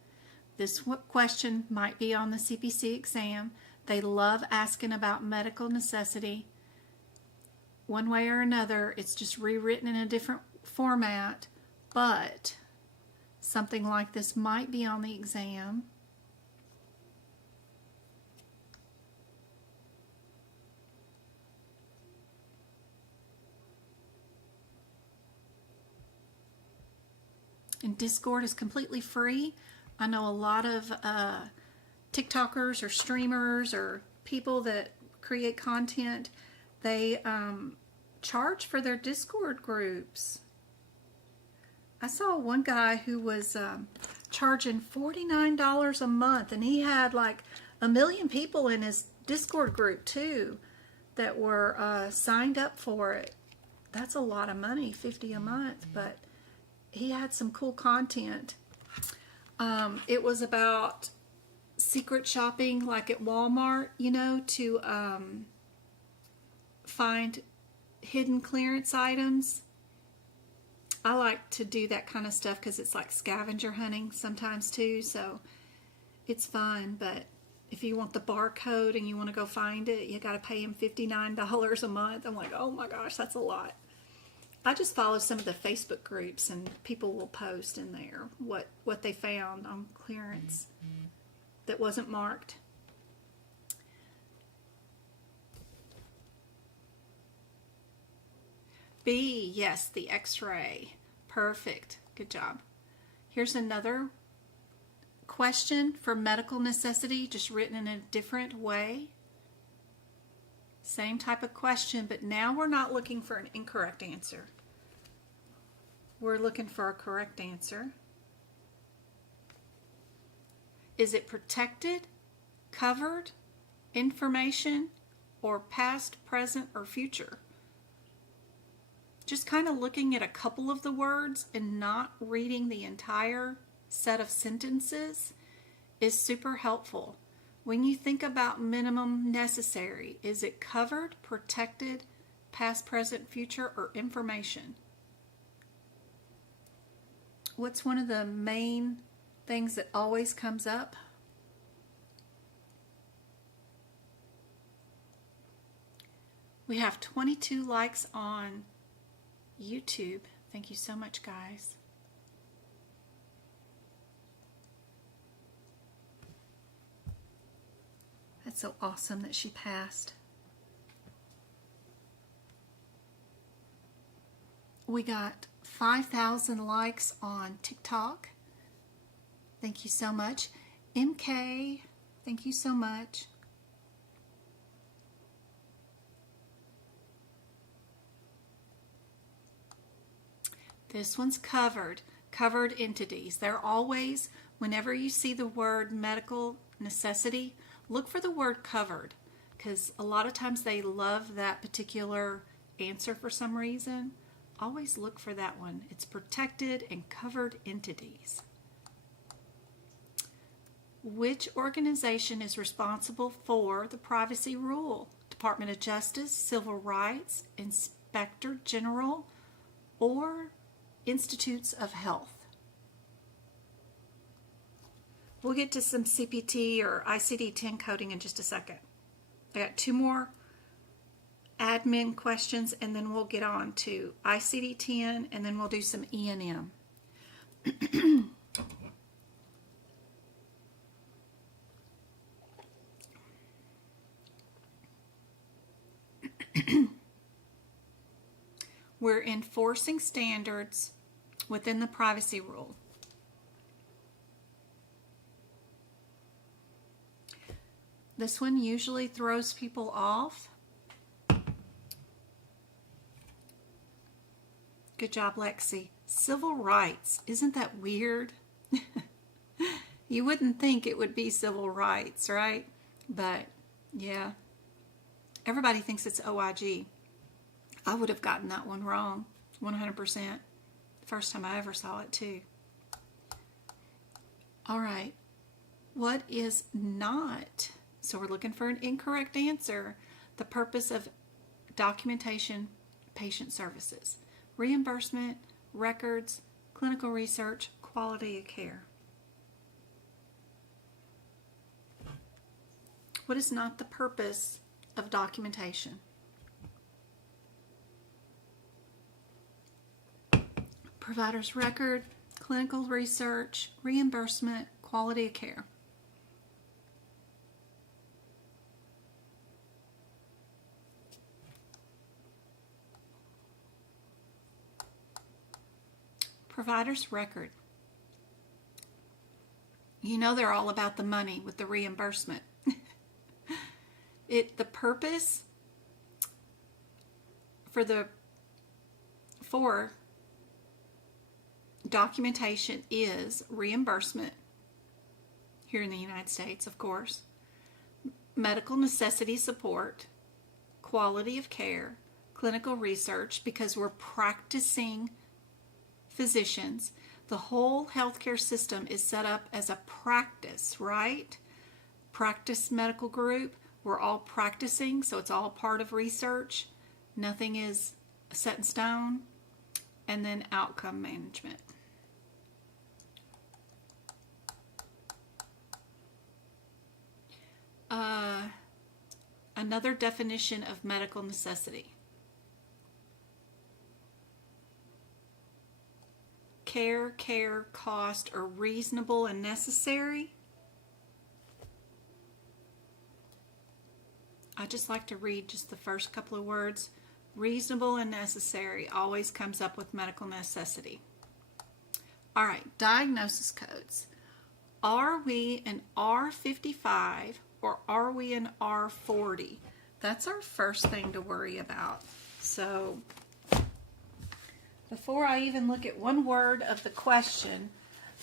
This question might be on the CPC exam. They love asking about medical necessity. One way or another, it's just rewritten in a different format, but Something like this might be on the exam. And Discord is completely free. I know a lot of TikTokers or streamers or people that create content, they charge for their Discord groups. I saw one guy who was charging $49 a month, and he had like 1 million people in his Discord group too that were signed up for it. That's a lot of money, $50 a month, but he had some cool content. It was about secret shopping, like at Walmart, you know, to find hidden clearance items. I like to do that kind of stuff because it's like scavenger hunting sometimes too, so it's fun. But if you want the barcode and you want to go find it, you got to pay him $59 a month. I'm like, oh my gosh, that's a lot. I just follow some of the Facebook groups, and people will post in there what they found on clearance that wasn't marked. B, yes, the X-ray. Perfect. Good job. Here's another question for medical necessity, just written in a different way. Same type of question, but now we're not looking for an incorrect answer. We're looking for a correct answer. Is it protected, covered, information, or past, present, or future? Just kind of looking at a couple of the words and not reading the entire set of sentences is super helpful. When you think about minimum necessary, is it covered, protected, past, present, future, or information? What's one of the main things that always comes up? We have 22 likes on YouTube. Thank you so much, guys. That's so awesome that she passed. We got 5,000 likes on TikTok. Thank you so much. MK, thank you so much. This one's covered. Covered entities. They're always, whenever you see the word medical necessity, look for the word covered, because a lot of times they love that particular answer for some reason. Always look for that one. It's protected and covered entities. Which organization is responsible for the privacy rule? Department of Justice, Civil Rights, Inspector General, or Institutes of Health? We'll get to some CPT or ICD-10 coding in just a second. I got 2 more admin questions, and then we'll get on to ICD-10, and then we'll do some E&M. We're enforcing standards within the privacy rule. This one usually throws people off. Good job, Lexi. Civil rights. Isn't that weird? You wouldn't think it would be civil rights, right? But, yeah. Everybody thinks it's OIG. I would have gotten that one wrong, 100%. First time I ever saw it, too. All right. What is not? So we're looking for an incorrect answer. The purpose of documentation, patient services, reimbursement, records, clinical research, quality of care. What is not the purpose of documentation? Provider's record, clinical research, reimbursement, quality of care. Provider's record. You know they're all about the money with the reimbursement. The purpose for documentation is reimbursement here in the United States, of course, medical necessity support, quality of care, clinical research, because we're practicing physicians. The whole healthcare system is set up as a practice, right? Practice medical group. We're all practicing, so it's all part of research. Nothing is set in stone. And then outcome management. Another definition of medical necessity. Care, cost, or reasonable and necessary. I just like to read just the first couple of words. Reasonable and necessary always comes up with medical necessity. All right, diagnosis codes. Are we an R55 or are we an R40? That's our first thing to worry about. So before I even look at one word of the question,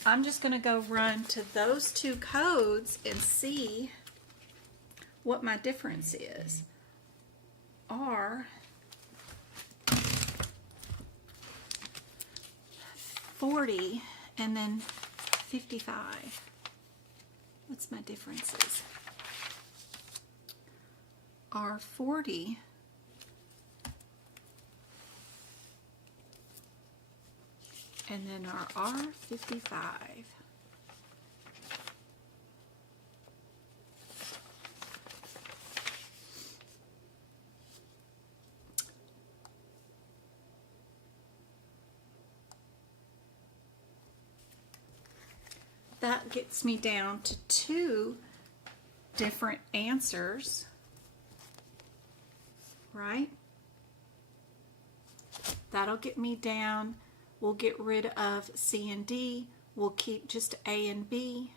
I'm just going to go run to those two codes and see what my difference is. R 40 and then 55. What's my differences? R40 and then our R55. That gets me down to two different answers, right? That'll get me down. We'll get rid of C and D. We'll keep just A and B.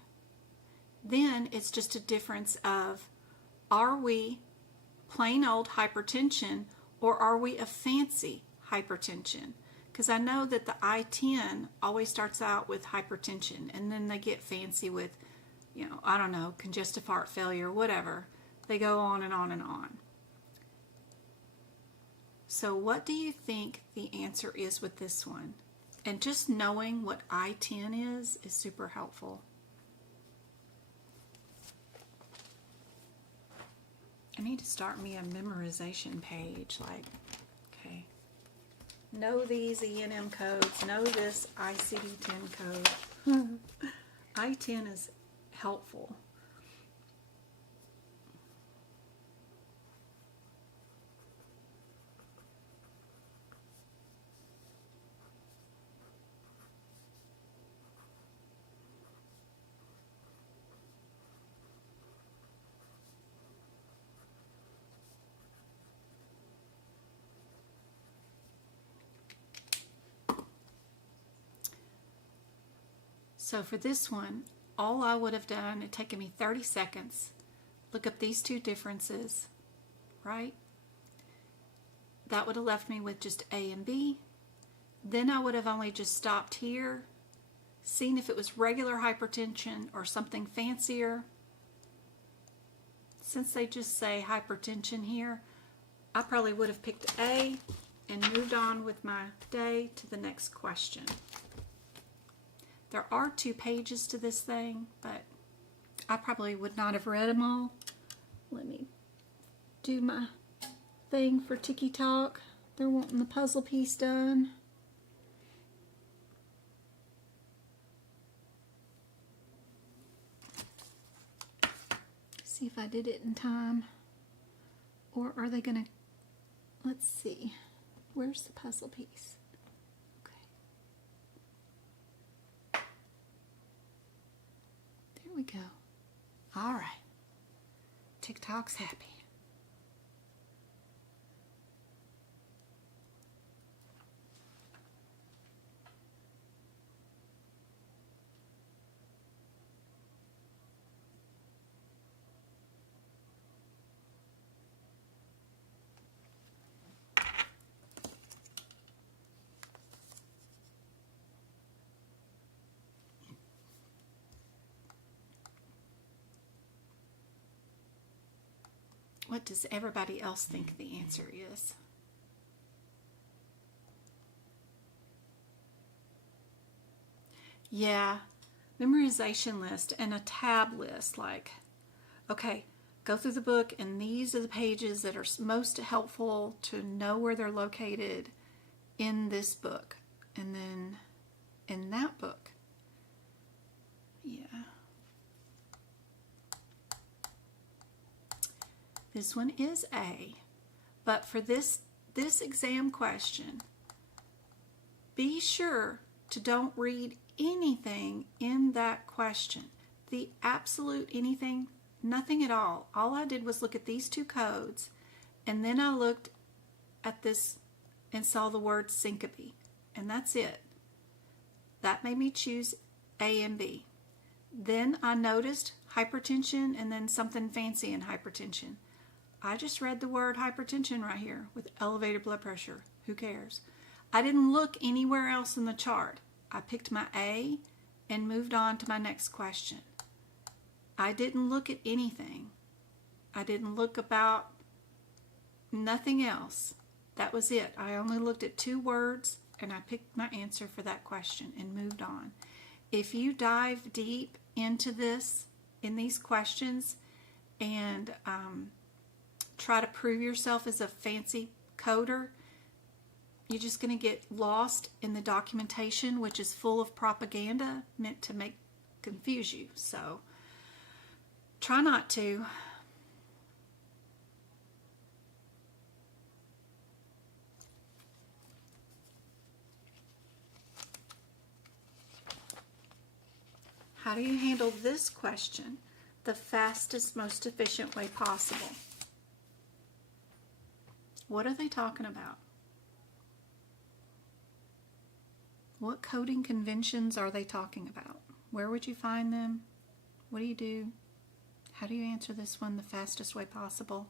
Then it's just a difference of, are we plain old hypertension or are we a fancy hypertension? Because I know that the I-10 always starts out with hypertension, and then they get fancy with, I don't know, congestive heart failure, whatever. They go on and on and on. So what do you think the answer is with this one? And just knowing what I-10 is super helpful. I need to start me a memorization page, like, okay. Know these E&M codes, know this ICD-10 code. I-10 is helpful. So for this one, all I would have done, it'd taken me 30 seconds, look up these two differences, right? That would have left me with just A and B. Then I would have only just stopped here, seen if it was regular hypertension or something fancier. Since they just say hypertension here, I probably would have picked A and moved on with my day to the next question. There are 2 pages to this thing, but I probably would not have read them all. Let me do my thing for Tiki Talk. They're wanting the puzzle piece done. See if I did it in time. Or are they gonna, let's see, where's the puzzle piece? we go. All right. TikTok's happy. What does everybody else think the answer is? Yeah, memorization list and a tab list. Like, okay, go through the book, and these are the pages that are most helpful to know where they're located in this book. And then in that book. Yeah. This one is A, but for this exam question, be sure to don't read anything in that question. The absolute anything, nothing at all. All I did was look at these two codes, and then I looked at this and saw the word syncope, and that's it. That made me choose A and B. Then I noticed hypertension and then something fancy in hypertension. I just read the word hypertension right here with elevated blood pressure. Who cares? I didn't look anywhere else in the chart. I picked my A and moved on to my next question. I didn't look at anything. I didn't look about nothing else. That was it. I only looked at two words and I picked my answer for that question and moved on. If you dive deep into this, in these questions, and try to prove yourself as a fancy coder, you're just going to get lost in the documentation, which is full of propaganda meant to confuse you. So try not to. How do you handle this question? The fastest, most efficient way possible. What are they talking about? What coding conventions are they talking about? Where would you find them? What do you do? How do you answer this one the fastest way possible?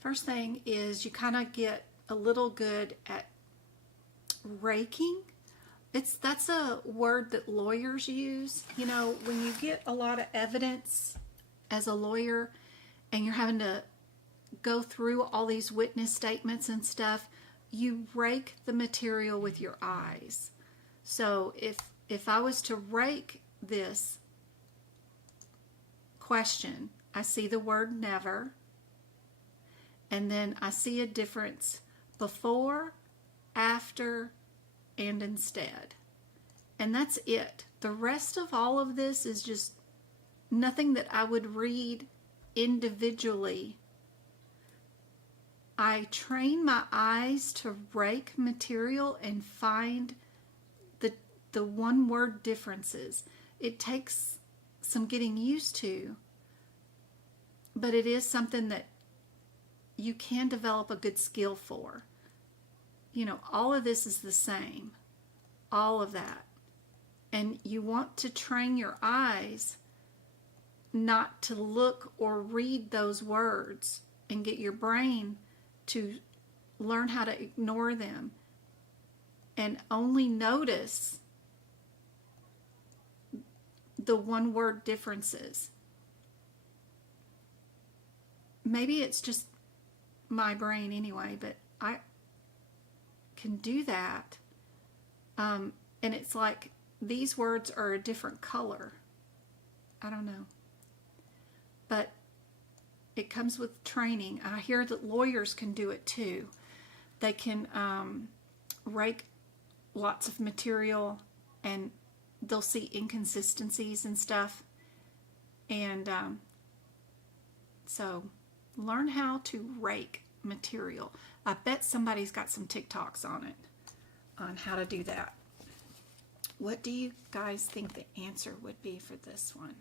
First thing is you kind of get a little good at raking. That's a word that lawyers use. You know, when you get a lot of evidence as a lawyer and you're having to go through all these witness statements and stuff, you rake the material with your eyes. So if I was to rake this question, I see the word never. And then I see a difference before, after, and instead. And that's it. The rest of all of this is just nothing that I would read individually. I train my eyes to rake material and find the one-word differences. It takes some getting used to, but it is something that you can develop a good skill for. You know, all of this is the same. All of that. And you want to train your eyes not to look or read those words and get your brain to learn how to ignore them and only notice the one-word differences. Maybe it's just my brain anyway, but I can do that. And it's like these words are a different color. I don't know. But it comes with training. I hear that lawyers can do it too. They can rake lots of material and they'll see inconsistencies and stuff. And so learn how to rake material. I bet somebody's got some TikToks on it, on how to do that. What do you guys think the answer would be for this one?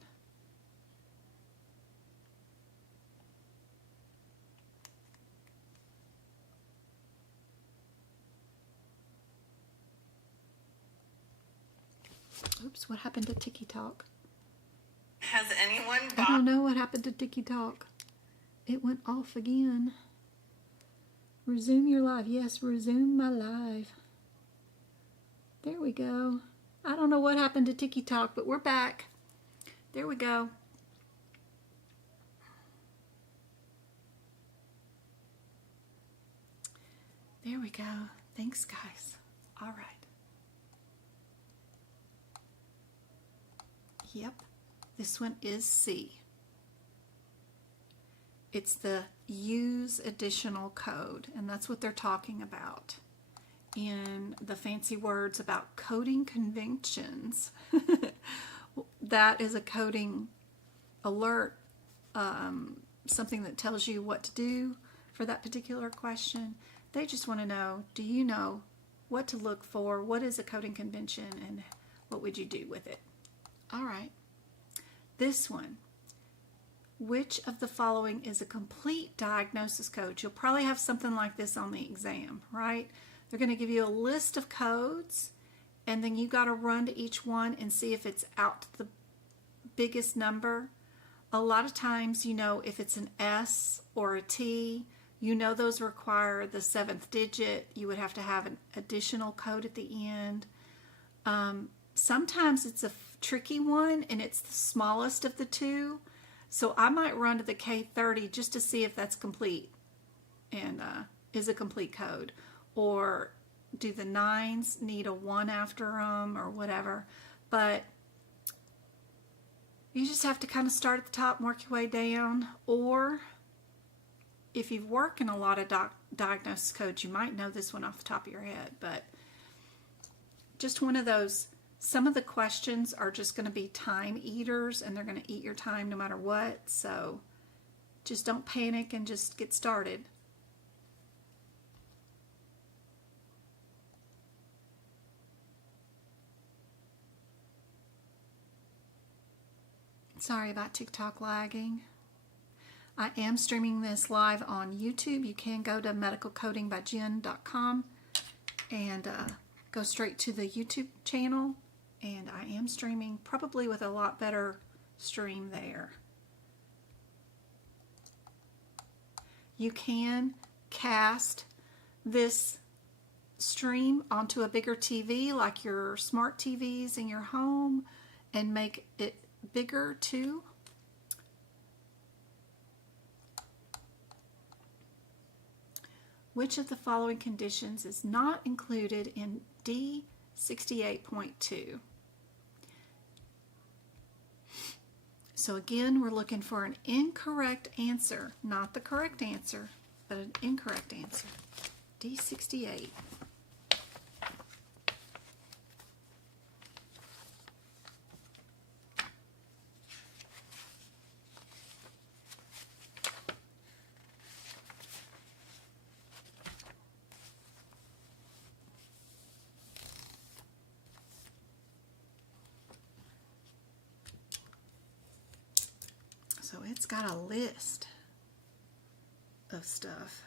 Oops, what happened to TikTok? Has anyone I don't know what happened to TikTok. It went off again. Resume your live. Yes, resume my live. There we go. I don't know what happened to TikTok, but we're back. There we go. There we go. Thanks, guys. All right. Yep, this one is C. It's the use additional code, and that's what they're talking about in the fancy words about coding conventions. That is a coding alert, something that tells you what to do for that particular question. They just want to know, do you know what to look for? What is a coding convention, and what would you do with it? All right, this one. Which of the following is a complete diagnosis code? You'll probably have something like this on the exam, right? They're going to give you a list of codes, and then you got to run to each one and see if it's out to the biggest number. A lot of times, you know, if it's an S or a T, you know those require the 7th digit. You would have to have an additional code at the end. Sometimes it's a tricky one and it's the smallest of the two, so I might run to the K30 just to see if that's complete and is a complete code, or do the 9s need a 1 after them or whatever. But you just have to kind of start at the top and work your way down, or if you've worked in a lot of diagnosis codes, you might know this one off the top of your head. But just one of those. Some of the questions are just going to be time eaters, and they're going to eat your time no matter what. So just don't panic and just get started. Sorry about TikTok lagging. I am streaming this live on YouTube. You can go to medicalcodingbyjen.com and go straight to the YouTube channel. And I am streaming probably with a lot better stream there. You can cast this stream onto a bigger TV, like your smart TVs in your home, and make it bigger too. Which of the following conditions is not included in D68.2? So again, we're looking for an incorrect answer, not the correct answer, but an incorrect answer. D68. So it's got a list of stuff.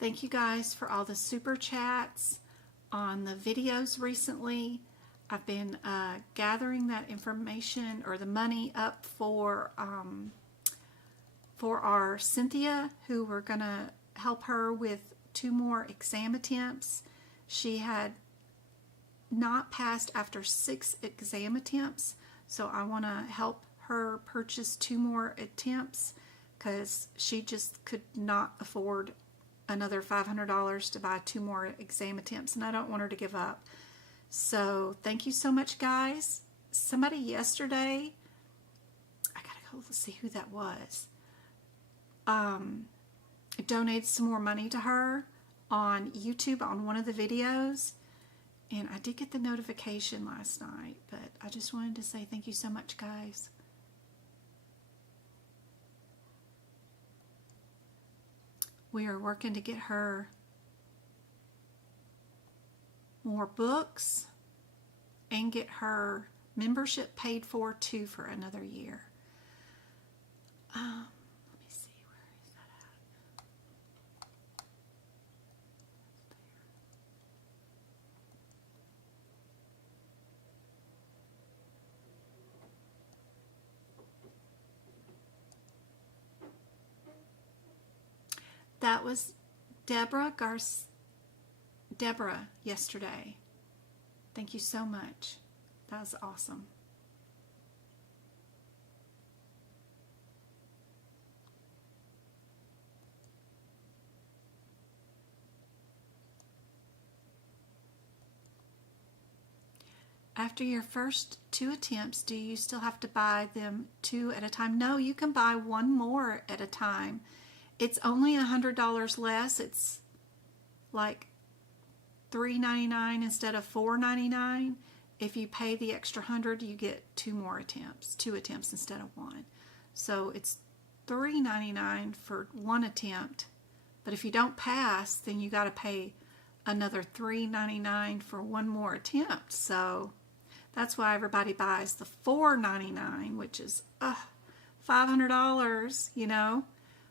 Thank you guys for all the super chats on the videos recently. I've been gathering that information or the money up for our Cynthia, who we're going to help her with 2 more exam attempts. She had not passed after 6 exam attempts, so I want to help her purchase 2 more attempts because she just could not afford another $500 to buy 2 more exam attempts, and I don't want her to give up. So thank you so much, guys. Somebody yesterday, I gotta go see who that was, donated some more money to her on YouTube on one of the videos, and I did get the notification last night, but I just wanted to say thank you so much, guys. We are working to get her more books and get her membership paid for too for another year. Let me see, where is that at? That was Deborah yesterday. Thank you so much. That was awesome. After your first 2 attempts, do you still have to buy them 2 at a time? No, you can buy 1 more at a time. It's only $100 less. It's like $3.99 instead of $4.99. If you pay the extra $100, you get 2 more attempts, 2 attempts instead of 1. So it's $3.99 for 1 attempt. But if you don't pass, then you got to pay another $3.99 for 1 more attempt. So that's why everybody buys the $4.99, which is $500, you know,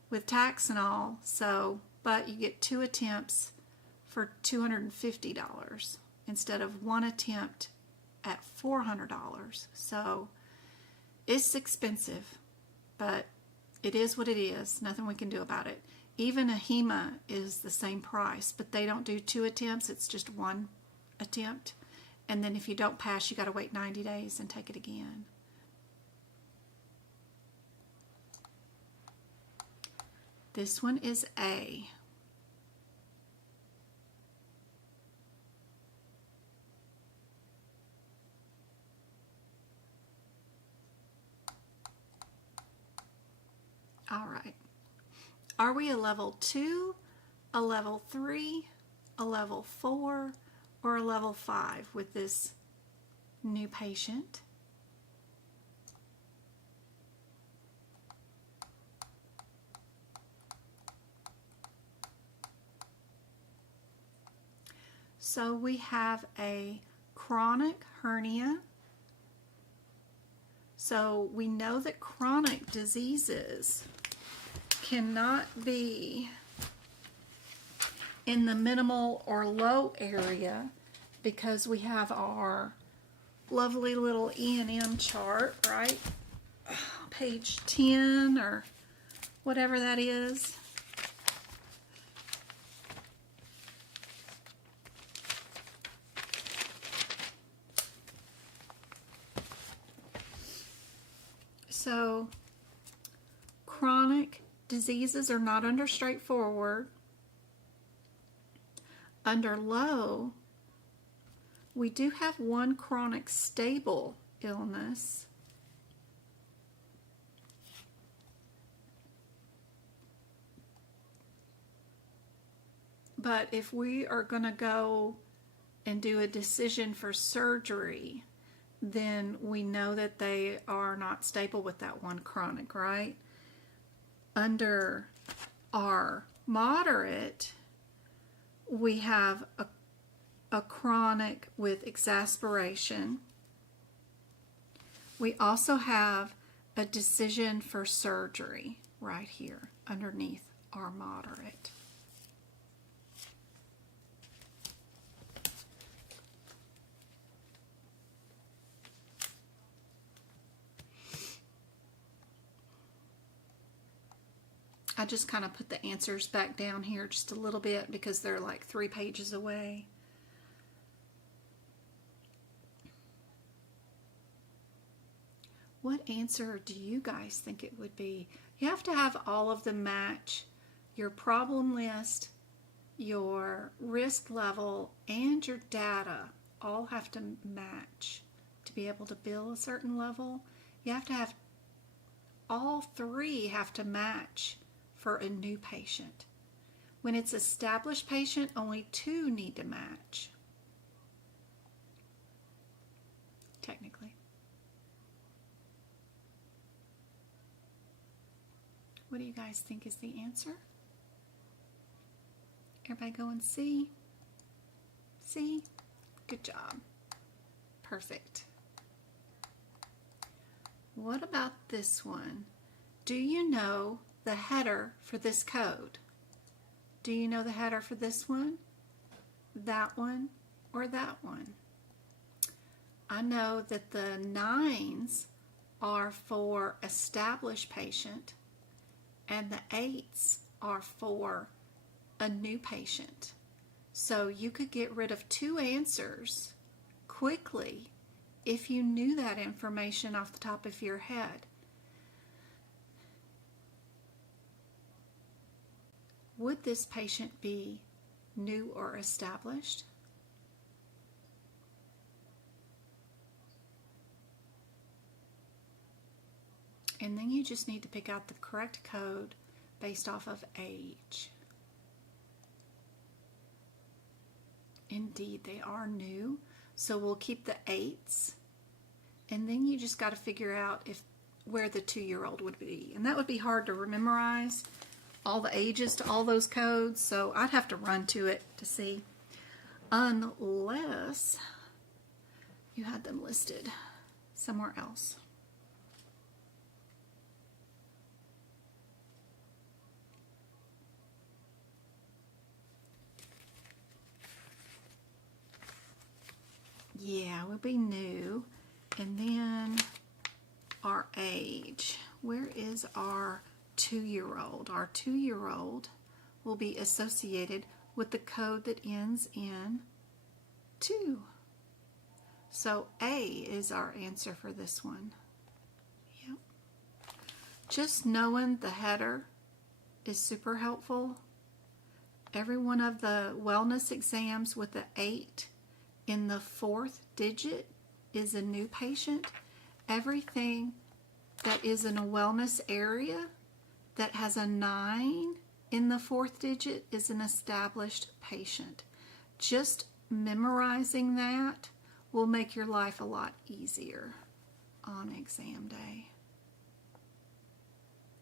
with tax and all. So, but you get 2 attempts for $250 instead of 1 attempt at $400. So it's expensive, but it is what it is. Nothing we can do about it. Even ahima is the same price, but they don't do 2 attempts. It's just 1 attempt. And then if you don't pass, you got to wait 90 days and take it again. This one is A. All right. Are we a level 2, a level 3, a level 4, or a level 5 with this new patient? So we have a chronic hernia. So we know that chronic diseases cannot be in the minimal or low area because we have our lovely little E&M chart, right? Page 10 or whatever that is. So chronic diseases are not under straightforward. Under low, we do have 1 chronic stable illness. But if we are going to go and do a decision for surgery, then we know that they are not stable with that 1 chronic, right? Under our moderate, we have a chronic with exasperation. We also have a decision for surgery right here underneath our moderate. I just kind of put the answers back down here just a little bit because they're like 3 pages away. What answer do you guys think it would be? You have to have all of them match. Your problem list, your risk level, and your data all have to match to be able to bill a certain level. You have to have all three have to match for a new patient. When it's established patient, only two need to match. Technically. What do you guys think is the answer? Everybody go and see? See? Good job. Perfect. What about this one? Do you know the header for this code? Do you know the header for this one, that one, or that one? I know that the 9s are for established patient and the 8s are for a new patient. So you could get rid of 2 answers quickly if you knew that information off the top of your head. Would this patient be new or established? And then you just need to pick out the correct code based off of age. Indeed, they are new. So we'll keep the 8s. And then you just got to figure out where the 2-year-old would be. And that would be hard to memorize, all the ages to all those codes. So I'd have to run to it to see. Unless you had them listed somewhere else. Yeah, would be new. And then our age. Where is our 2-year-old? Our 2-year-old will be associated with the code that ends in 2. So A is our answer for this one. Yep. Just knowing the header is super helpful. Every one of the wellness exams with the 8 in the 4th digit is a new patient. Everything that is in a wellness area that has a 9 in the 4th digit is an established patient. Just memorizing that will make your life a lot easier on exam day.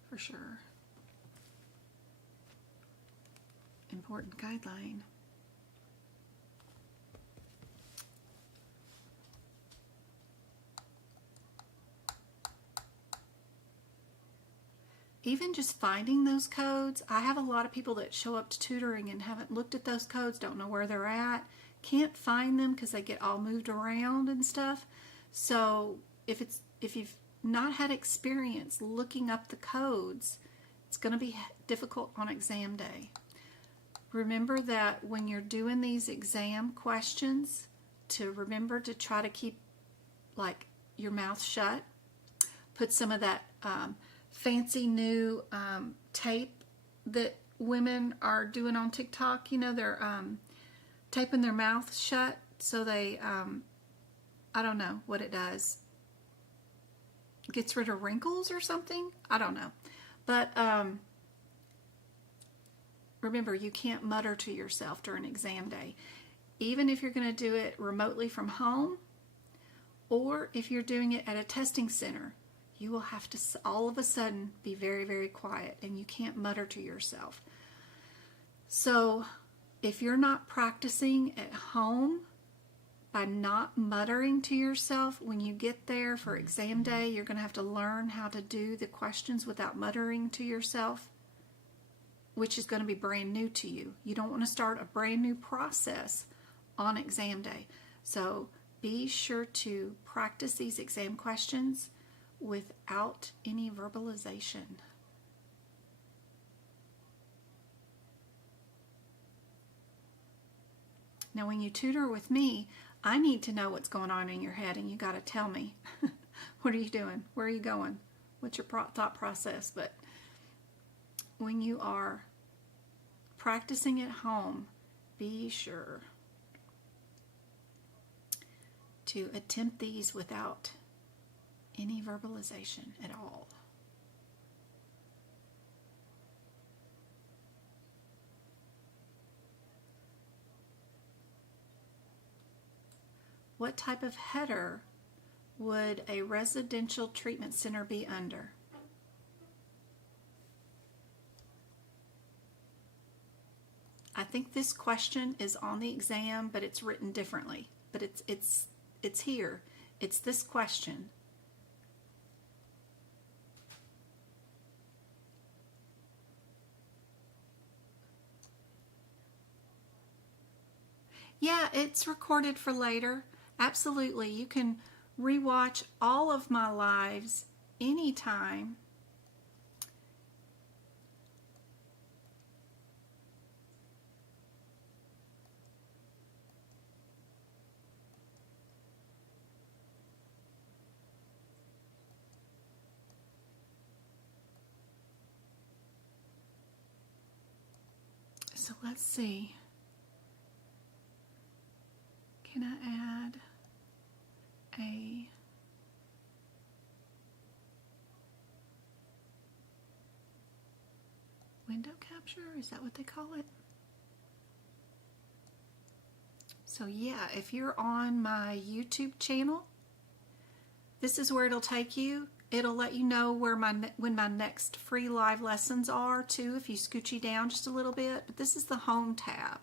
For sure. Important guideline. Even just finding those codes, I have a lot of people that show up to tutoring and haven't looked at those codes, don't know where they're at, can't find them because they get all moved around and stuff. So if you've not had experience looking up the codes, it's going to be difficult on exam day. Remember that when you're doing these exam questions, to remember to try to keep like your mouth shut. Put some of that fancy new tape that women are doing on TikTok. You know, they're taping their mouth shut so they, I don't know what it does. Gets rid of wrinkles or something? I don't know. But remember, you can't mutter to yourself during exam day. Even if you're going to do it remotely from home, or if you're doing it at a testing center, you will have to all of a sudden be very, very quiet, and you can't mutter to yourself. So if you're not practicing at home by not muttering to yourself, when you get there for exam day, you're going to have to learn how to do the questions without muttering to yourself, which is going to be brand new to you. You don't want to start a brand new process on exam day. So be sure to practice these exam questions without any verbalization. Now when you tutor with me, I need to know what's going on in your head, and you got to tell me. What are you doing? Where are you going? What's your thought process? But when you are practicing at home, be sure to attempt these without any verbalization at all. What type of header would a residential treatment center be under? I think this question is on the exam, but it's written differently. But it's here. It's this question. Yeah, it's recorded for later. Absolutely. You can rewatch all of my lives anytime. So let's see. Can I add a window capture? Is that what they call it? So yeah, if you're on my YouTube channel, this is where it'll take you. It'll let you know where when my next free live lessons are too, if you scooch down just a little bit. But this is the home tab.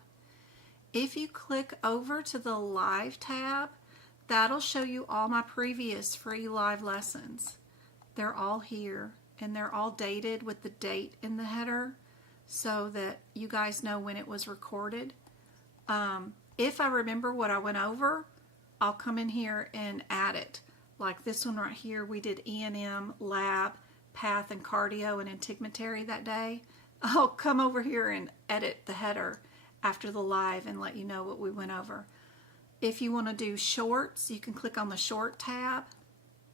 If you click over to the live tab, that'll show you all my previous free live lessons. They're all here, and they're all dated with the date in the header so that you guys know when it was recorded. If I remember what I went over, I'll come in here and add it. Like this one right here, we did E&M, lab, path, and cardio and integumentary that day. I'll come over here and edit the header after the live and let you know what we went over. If you want to do shorts, you can click on the short tab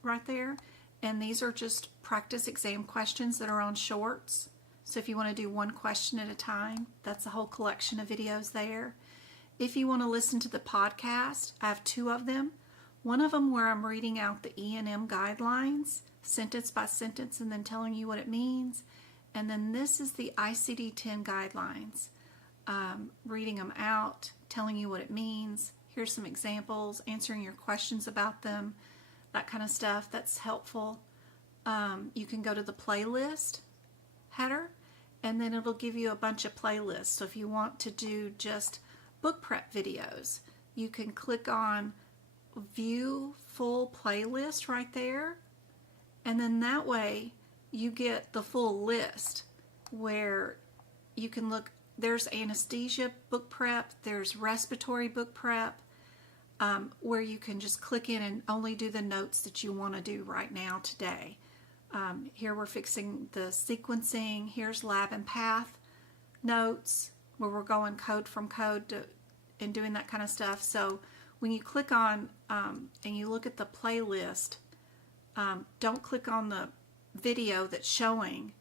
right there. And these are just practice exam questions that are on shorts. So if you want to do one question at a time, that's a whole collection of videos there. If you want to listen to the podcast, I have two of them. One of them where I'm reading out the E&M guidelines, sentence by sentence, and then telling you what it means. And then this is the ICD-10 guidelines. Reading them out, telling you what it means. Here's some examples, answering your questions about them, that kind of stuff. That's helpful. You can go to the playlist header, and then it'll give you a bunch of playlists. So if you want to do just book prep videos, you can click on view full playlist right there, and then that way you get the full list where you can look. There's anesthesia book prep, there's respiratory book prep, where you can just click in and only do the notes that you want to do right now today. Here we're fixing the sequencing. Here's lab and path notes where we're going code from code and doing that kind of stuff. So when you click on and you look at the playlist, don't click on the video that's showing.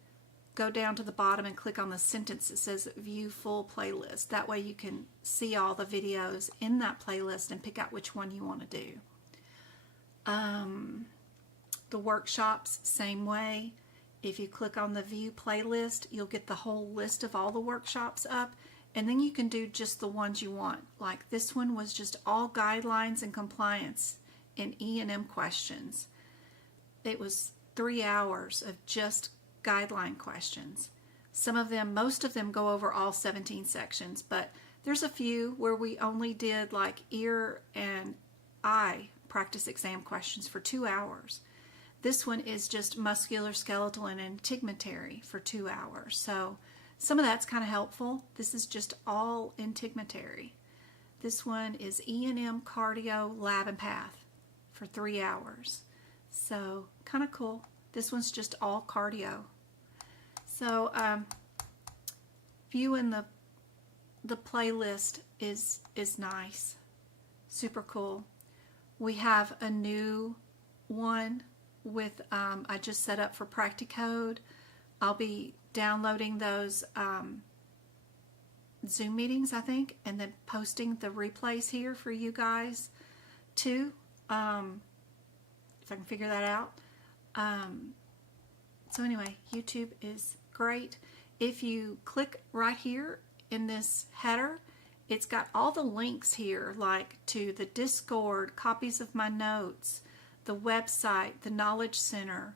Go down to the bottom and click on the sentence that says view full playlist. That way you can see all the videos in that playlist and pick out which one you want to do. The workshops, same way. If you click on the view playlist, you'll get the whole list of all the workshops up, and then you can do just the ones you want. Like this one was just all guidelines and compliance in E&M questions. It was 3 hours of just guideline questions. Some of them, most of them go over all 17 sections, but there's a few where we only did like ear and eye practice exam questions for 2 hours. This one is just musculoskeletal and integumentary for 2 hours. So some of that's kind of helpful. This is just all integumentary. This one is E&M, cardio, lab, and path for 3 hours. So kind of cool. This one's just all cardio. So viewing the playlist is nice. Super cool. We have a new one with, I just set up for Practicode. I'll be downloading those Zoom meetings, I think, and then posting the replays here for you guys too, if I can figure that out. So anyway, YouTube is great. If you click right here in this header, it's got all the links here, like to the Discord, copies of my notes, the website, the Knowledge Center,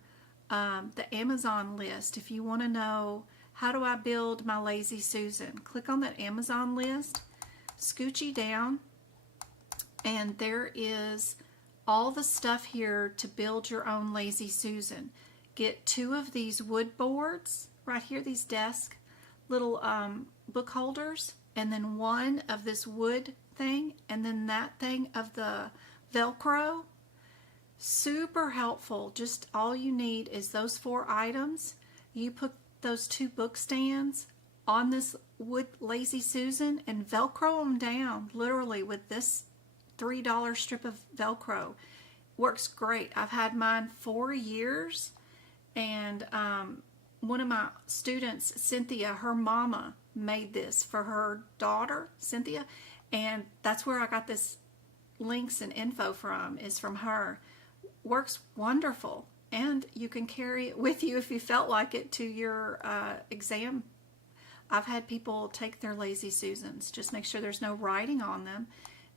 the Amazon list. If you want to know how do I build my Lazy Susan, click on that Amazon list, scoochie down, and there is all the stuff here to build your own Lazy Susan. Get 2 of these wood boards right here, these desk little book holders, and then 1 of this wood thing, and then that thing of the Velcro. Super helpful. Just all you need is those 4 items. You put those 2 book stands on this wood Lazy Susan and Velcro them down, literally, with this $3 strip of Velcro. Works great. I've had mine 4 years, and one of my students, Cynthia, her mama made this for her daughter, Cynthia, and that's where I got this links and info from, is from her. Works wonderful, and you can carry it with you if you felt like it to your exam. I've had people take their Lazy Susans. Just make sure there's no writing on them,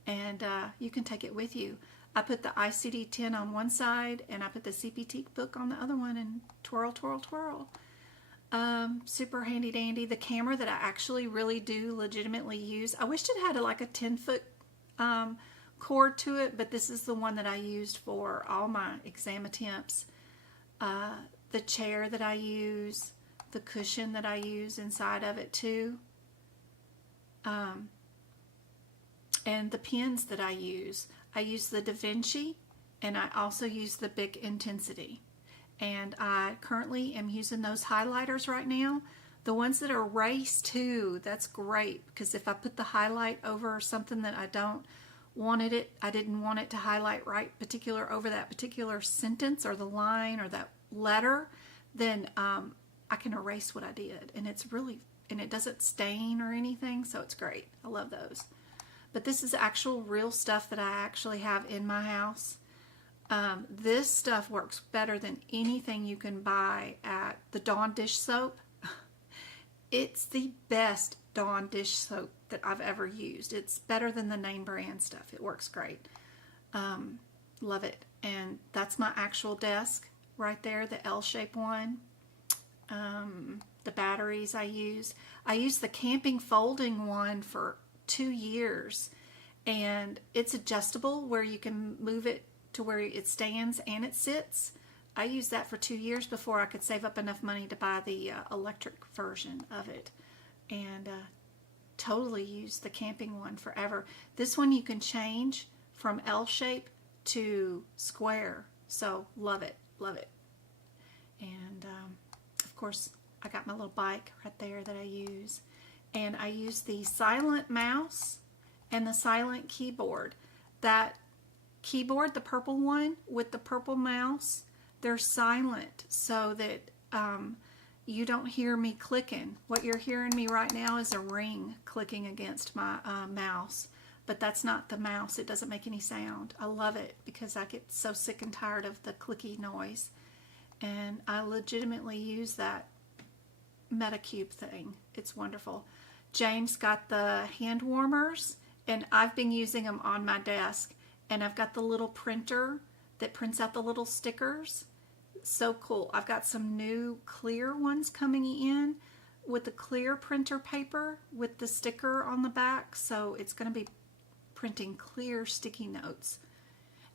and you can take it with you. I put the ICD-10 on one side, and I put the CPT book on the other one, and twirl, twirl, twirl. Super handy dandy. The camera that I actually really do legitimately use. I wished it had like a 10-foot cord to it, but this is the one that I used for all my exam attempts. The chair that I use, the cushion that I use inside of it too, and the pens that I use. I use the Da Vinci, and I also use the Bic Intensity. And I currently am using those highlighters right now. The ones that are raised too, that's great, because if I put the highlight over something that I didn't want it to highlight right over that particular sentence or the line or that letter, then I can erase what I did. And it doesn't stain or anything, so it's great. I love those. But this is actual real stuff that I actually have in my house. This stuff works better than anything you can buy at the Dawn dish soap. It's the best Dawn dish soap that I've ever used. It's better than the name brand stuff. It works great. Love it. And that's my actual desk right there, the L-shaped one. The batteries I use. I used the camping folding one for 2 years, and it's adjustable where you can move it to where it stands and it sits. I used that for 2 years before I could save up enough money to buy the electric version of it, and totally used the camping one forever. This one you can change from L shape to square, so love it, love it. And of course I got my little bike right there that I use. And I use the silent mouse and the silent keyboard. That keyboard, the purple one with the purple mouse, they're silent so that you don't hear me clicking. What you're hearing me right now is a ring clicking against my mouse. But that's not the mouse. It doesn't make any sound. I love it because I get so sick and tired of the clicky noise. And I legitimately use that Metacube thing. It's wonderful. James got the hand warmers, and I've been using them on my desk. And I've got the little printer that prints out the little stickers. So cool. I've got some new clear ones coming in with the clear printer paper with the sticker on the back. So it's going to be printing clear sticky notes.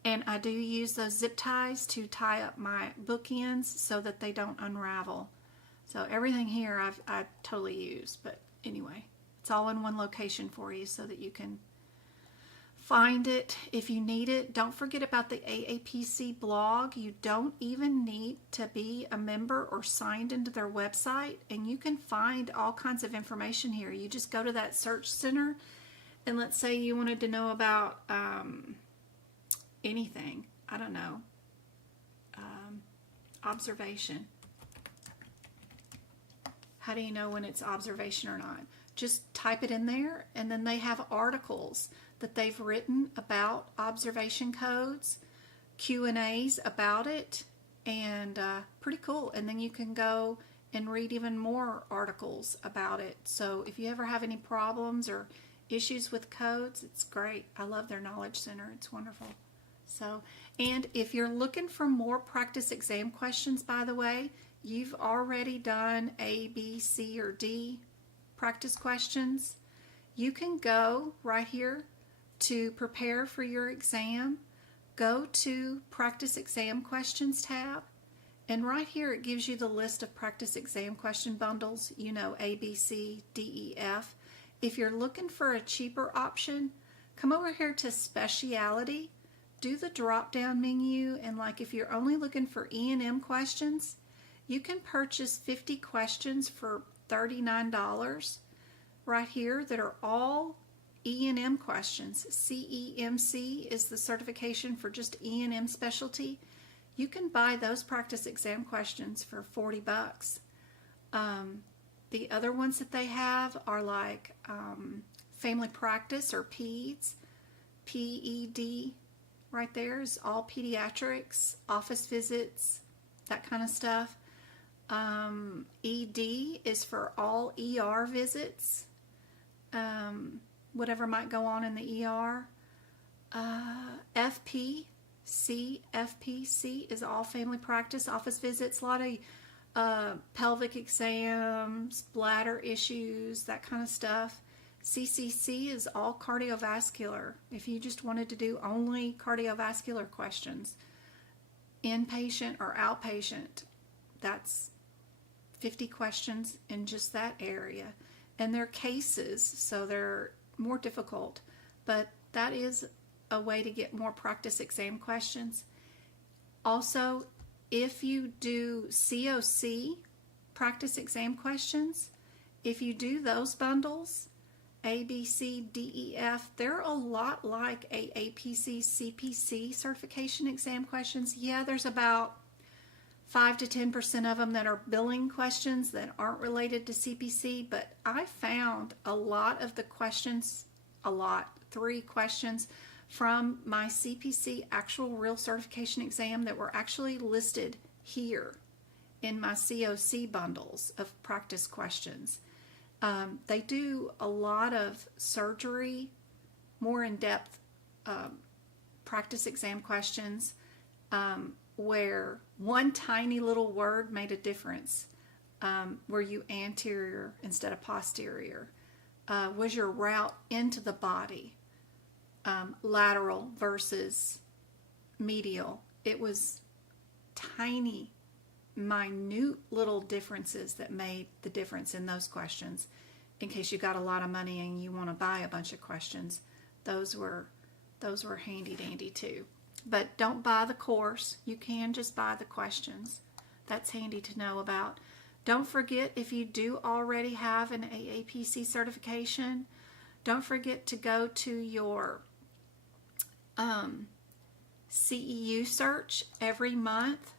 And I do use those zip ties to tie up my bookends so that they don't unravel. So everything here I totally use, but anyway, it's all in one location for you so that you can find it if you need it. Don't forget about the AAPC blog. You don't even need to be a member or signed into their website, and you can find all kinds of information here. You just go to that search center, and let's say you wanted to know about anything. I don't know. observation. How do you know when it's observation or not? Just type it in there, and then they have articles that they've written about observation codes, Q&As about it, and pretty cool. And then you can go and read even more articles about it. So if you ever have any problems or issues with codes, it's great. I love their Knowledge Center. It's wonderful. So, and if you're looking for more practice exam questions, by the way, you've already done A, B, C, or D practice questions. You can go right here to prepare for your exam. Go to Practice Exam Questions tab, and right here it gives you the list of practice exam question bundles, you know, A, B, C, D, E, F. If you're looking for a cheaper option, come over here to Specialty, do the drop-down menu, and like if you're only looking for E&M questions, you can purchase 50 questions for $39 right here that are all E&M questions. CEMC is the certification for just E&M specialty. You can buy those practice exam questions for $40. The other ones that they have are like family practice or PEDS, PED right there is all pediatrics, office visits, that kind of stuff. ED is for all ER visits, whatever might go on in the ER. FPC is all family practice, office visits, a lot of pelvic exams, bladder issues, that kind of stuff. CCC is all cardiovascular. If you just wanted to do only cardiovascular questions, inpatient or outpatient, that's 50 questions in just that area. And they're cases, so they're more difficult, but that is a way to get more practice exam questions. Also, if you do COC practice exam questions, if you do those bundles, A, B, C, D, E, F, they're a lot like AAPC CPC certification exam questions. Yeah, there's about 5 to 10% of them that are billing questions that aren't related to CPC, but I found a lot of the questions, 3 questions from my CPC actual real certification exam that were actually listed here in my COC bundles of practice questions. They do a lot of surgery, more in-depth practice exam questions where one tiny little word made a difference. Were you anterior instead of posterior? Was your route into the body lateral versus medial? It was tiny, minute little differences that made the difference in those questions. In case you got a lot of money and you want to buy a bunch of questions, those were handy dandy too. But don't buy the course. You can just buy the questions. That's handy to know about. Don't forget, if you do already have an AAPC certification, don't forget to go to your CEU search every month.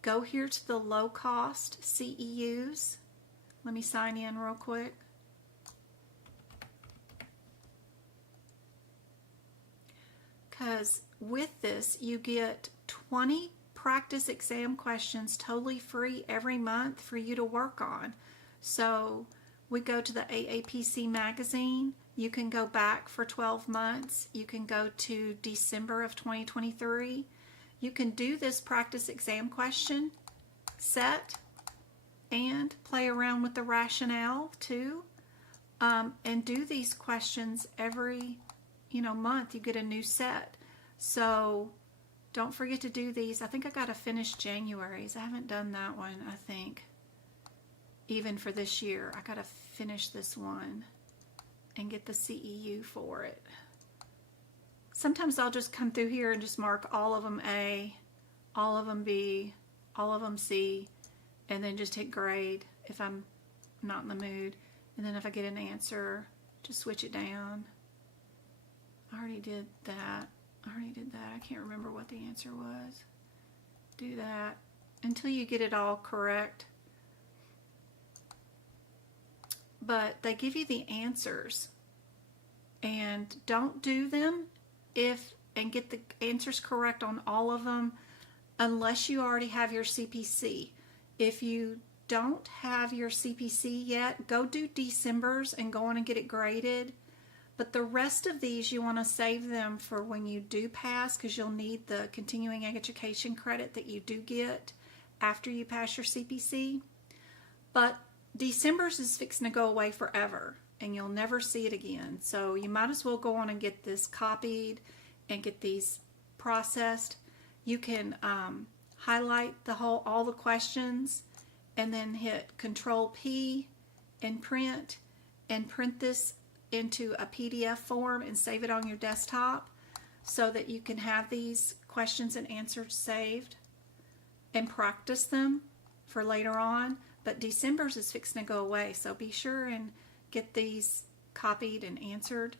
Go here to the low cost CEUs. Let me sign in real quick. Because with this, you get 20 practice exam questions totally free every month for you to work on. So we go to the AAPC magazine. You can go back for 12 months. You can go to December of 2023. You can do this practice exam question set and play around with the rationale too, and do these questions every month. You get a new set. So don't forget to do these. I think I got to finish January's. I haven't done that one, I think, even for this year. I got to finish this one and get the CEU for it. Sometimes I'll just come through here and just mark all of them A, all of them B, all of them C, and then just hit grade if I'm not in the mood. And then if I get an answer, just switch it down. I already did that. I can't remember what the answer was. Do that. until you get it all correct. But they give you the answers, and don't do them and get the answers correct on all of them unless you already have your CPC. If you don't have your CPC yet, go do December's and go on and get it graded. But the rest of these, you want to save them for when you do pass, because you'll need the continuing education credit that you do get after you pass your CPC. But December's is fixing to go away forever, and you'll never see it again. So you might as well go on and get this copied and get these processed. You can highlight all the questions and then hit Control P and print this into a PDF form and save it on your desktop so that you can have these questions and answers saved and practice them for later on. But December's is fixing to go away, so be sure and get these copied and answered.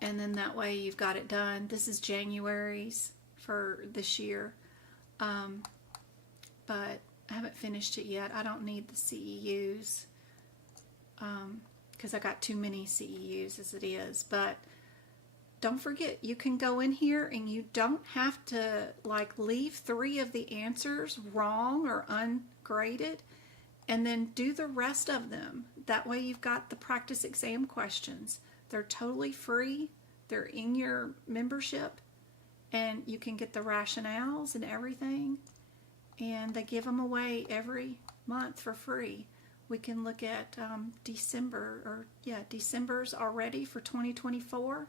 And then that way you've got it done. This is January's for this year. But I haven't finished it yet. I don't need the CEUs because I got too many CEUs as it is. But don't forget, you can go in here and you don't have to leave 3 of the answers wrong or ungraded, and then do the rest of them. That way you've got the practice exam questions. They're totally free. They're in your membership, and you can get the rationales and everything, and they give them away every month for free. We can look at December's already for 2024.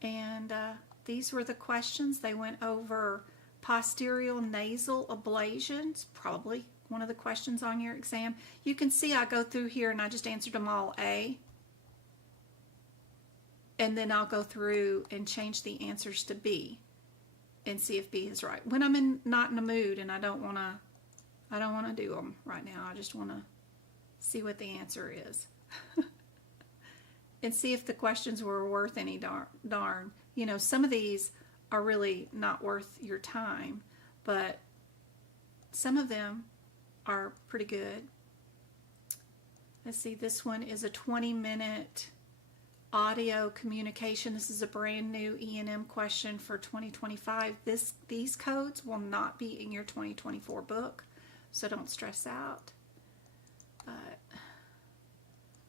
And these were the questions. They went over posterior nasal ablations, probably one of the questions on your exam. You can see I go through here and I just answered them all A. And then I'll go through and change the answers to B and see if B is right. When I'm not in a mood and I don't want to do them right now. I just want to see what the answer is. And see if the questions were worth any darn. You know, some of these are really not worth your time, but some of them are pretty good. Let's see, this one is a 20-minute audio communication. This is a brand new E&M question for 2025. These codes will not be in your 2024 book, so don't stress out. But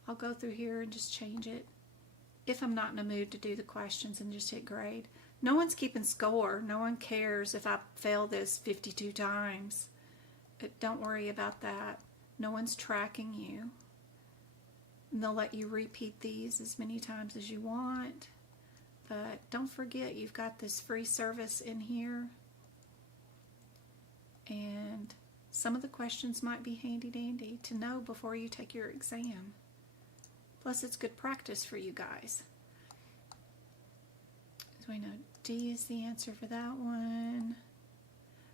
I'll go through here and just change it if I'm not in a mood to do the questions, and just hit grade. No one's keeping score. No one cares if I fail this 52 times. Don't worry about that. No one's tracking you. And they'll let you repeat these as many times as you want. But don't forget, you've got this free service in here. And some of the questions might be handy dandy to know before you take your exam. Plus, it's good practice for you guys. So we know D is the answer for that one.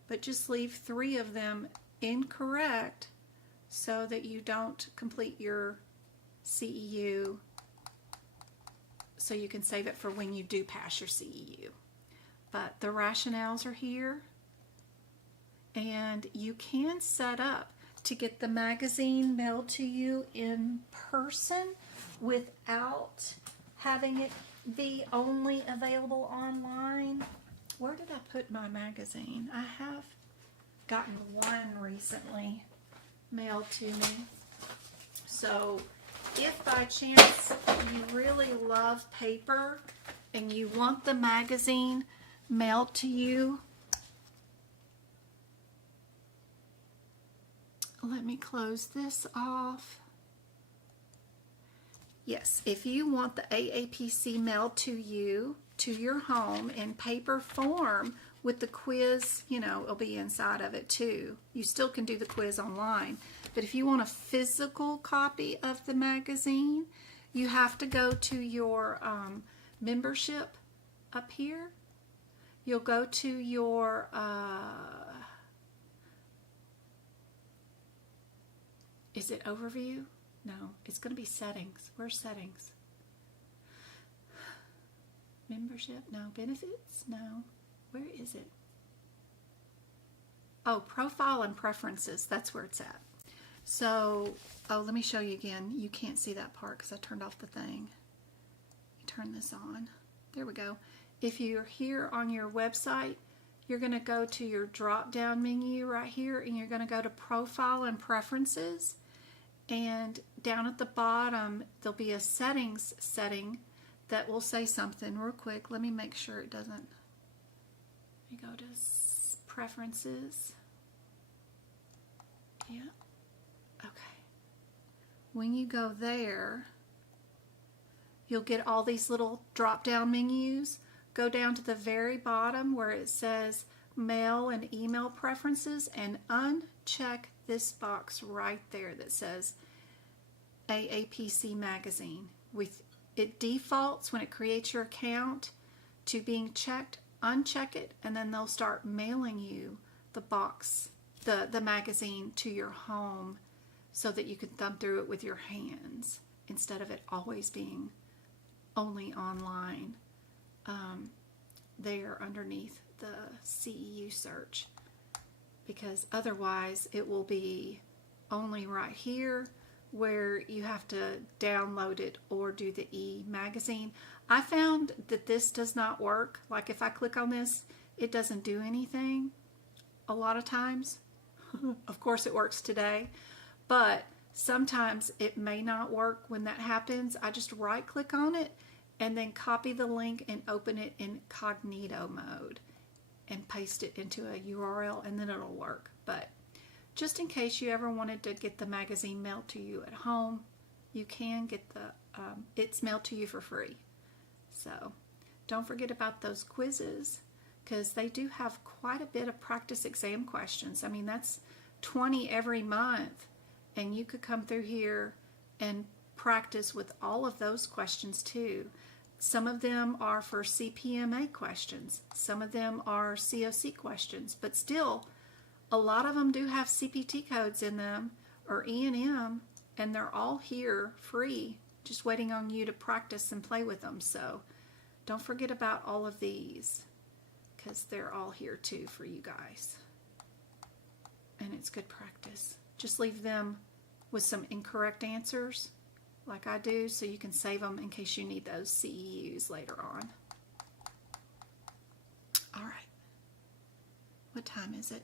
But just leave 3 of them incorrect so that you don't complete your CEU, so you can save it for when you do pass your CEU. But the rationales are here, and you can set up to get the magazine mailed to you in person without having it be only available online. Where did I put my magazine? I have gotten one recently mailed to me. So if by chance you really love paper and you want the magazine mailed to you, let me close this off. Yes, if you want the AAPC mailed to you, to your home in paper form with the quiz, you know, it'll be inside of it too. You still can do the quiz online. But if you want a physical copy of the magazine, you have to go to your membership up here. You'll go to your is it overview? No, it's going to be settings. Where's settings? Membership? No. Benefits? No. Where is it? Oh, profile and preferences. That's where it's at. So, oh, let me show you again. You can't see that part because I turned off the thing. Turn this on. There we go. If you're here on your website, you're going to go to your drop down menu right here, and you're going to go to profile and preferences, and down at the bottom there'll be a settings setting that will say something real quick. Let me make sure it doesn't. Let me go to preferences. Yeah. Okay. When you go there, you'll get all these little drop-down menus. Go down to the very bottom where it says mail and email preferences and uncheck this box right there that says AAPC magazine. It defaults when it creates your account to being checked. Uncheck it, and then they'll start mailing you the box, the magazine to your home so that you can thumb through it with your hands instead of it always being only online there underneath the CEU search, because otherwise it will be only right here where you have to download it or do the e-magazine. I found that this does not work. Like if I click on this, it doesn't do anything a lot of times. Of course it works today, but sometimes it may not work when that happens. I just right click on it and then copy the link and open it in incognito mode and paste it into a URL, and then it'll work. But just in case you ever wanted to get the magazine mailed to you at home, you can get it's mailed to you for free. So don't forget about those quizzes, because they do have quite a bit of practice exam questions. I mean, that's 20 every month, and you could come through here and practice with all of those questions too. Some of them are for CPMA questions. Some of them are COC questions, but still a lot of them do have CPT codes in them or E&M, and they're all here free, just waiting on you to practice and play with them. So don't forget about all of these, because they're all here too for you guys. And it's good practice. Just leave them with some incorrect answers like I do, so you can save them in case you need those CEUs later on. All right. What time is it?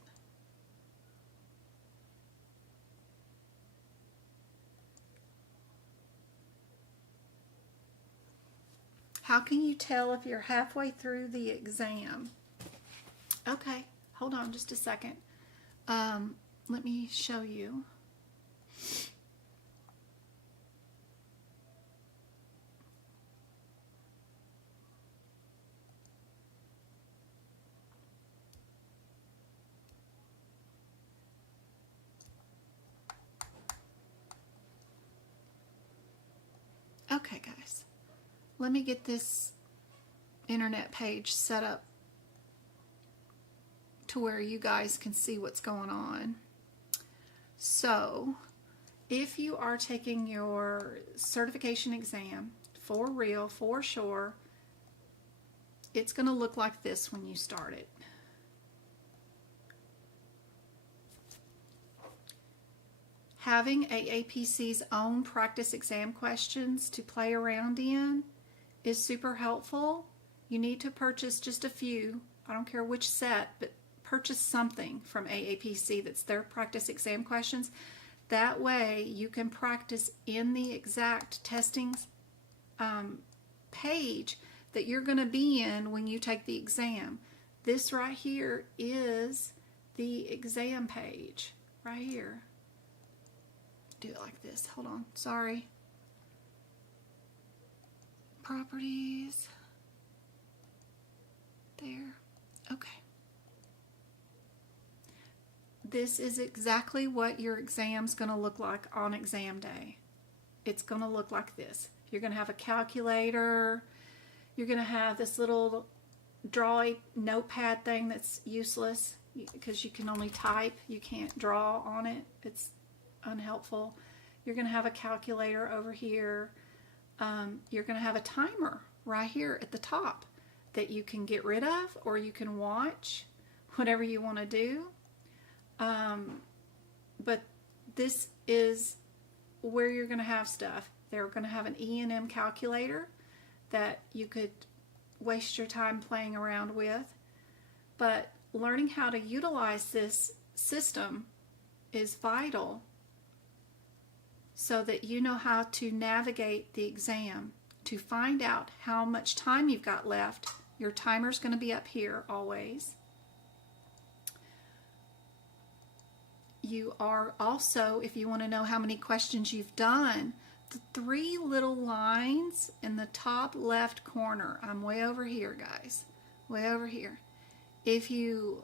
How can you tell if you're halfway through the exam? Okay, hold on just a second. Let me show you. Okay, guys, let me get this internet page set up to where you guys can see what's going on. So, if you are taking your certification exam for real, for sure, it's going to look like this when you start it. Having AAPC's own practice exam questions to play around in is super helpful. You need to purchase just a few. I don't care which set, but purchase something from AAPC that's their practice exam questions. That way you can practice in the exact testing page that you're going to be in when you take the exam. This right here is the exam page right here. Do it like this. Hold on. Sorry. Properties. There. Okay. This is exactly what your exam's going to look like on exam day. It's going to look like this. You're going to have a calculator. You're going to have this little drawy notepad thing that's useless because you can only type. You can't draw on it. It's unhelpful. You're going to have a calculator over here. You're going to have a timer right here at the top that you can get rid of, or you can watch, whatever you want to do. But this is where you're going to have stuff. They're going to have an E&M calculator that you could waste your time playing around with. But learning how to utilize this system is vital so that you know how to navigate the exam, to find out how much time you've got left. Your timer's going to be up here always. You are also, if you want to know how many questions you've done, the 3 little lines in the top left corner. I'm way over here, guys. Way over here. If you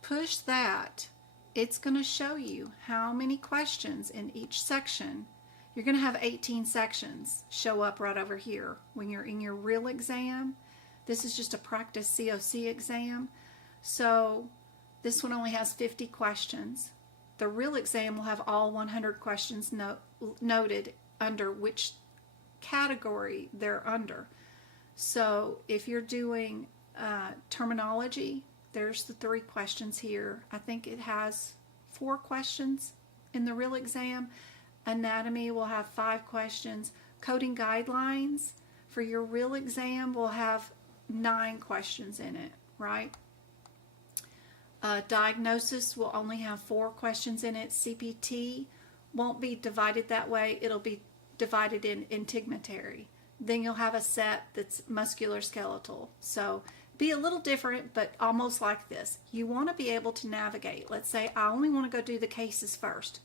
push that, it's going to show you how many questions in each section. You're going to have 18 sections show up right over here when you're in your real exam. This is just a practice COC exam. So this one only has 50 questions. The real exam will have all 100 questions noted under which category they're under. So if you're doing terminology, there's the 3 questions here. I think it has 4 questions in the real exam. Anatomy will have 5 questions. Coding guidelines for your real exam will have 9 questions in it, right? Diagnosis will only have 4 questions in it. CPT won't be divided that way. It'll be divided in integumentary. Then you'll have a set that's musculoskeletal. So be a little different, but almost like this. You want to be able to navigate. Let's say I only want to go do the cases first.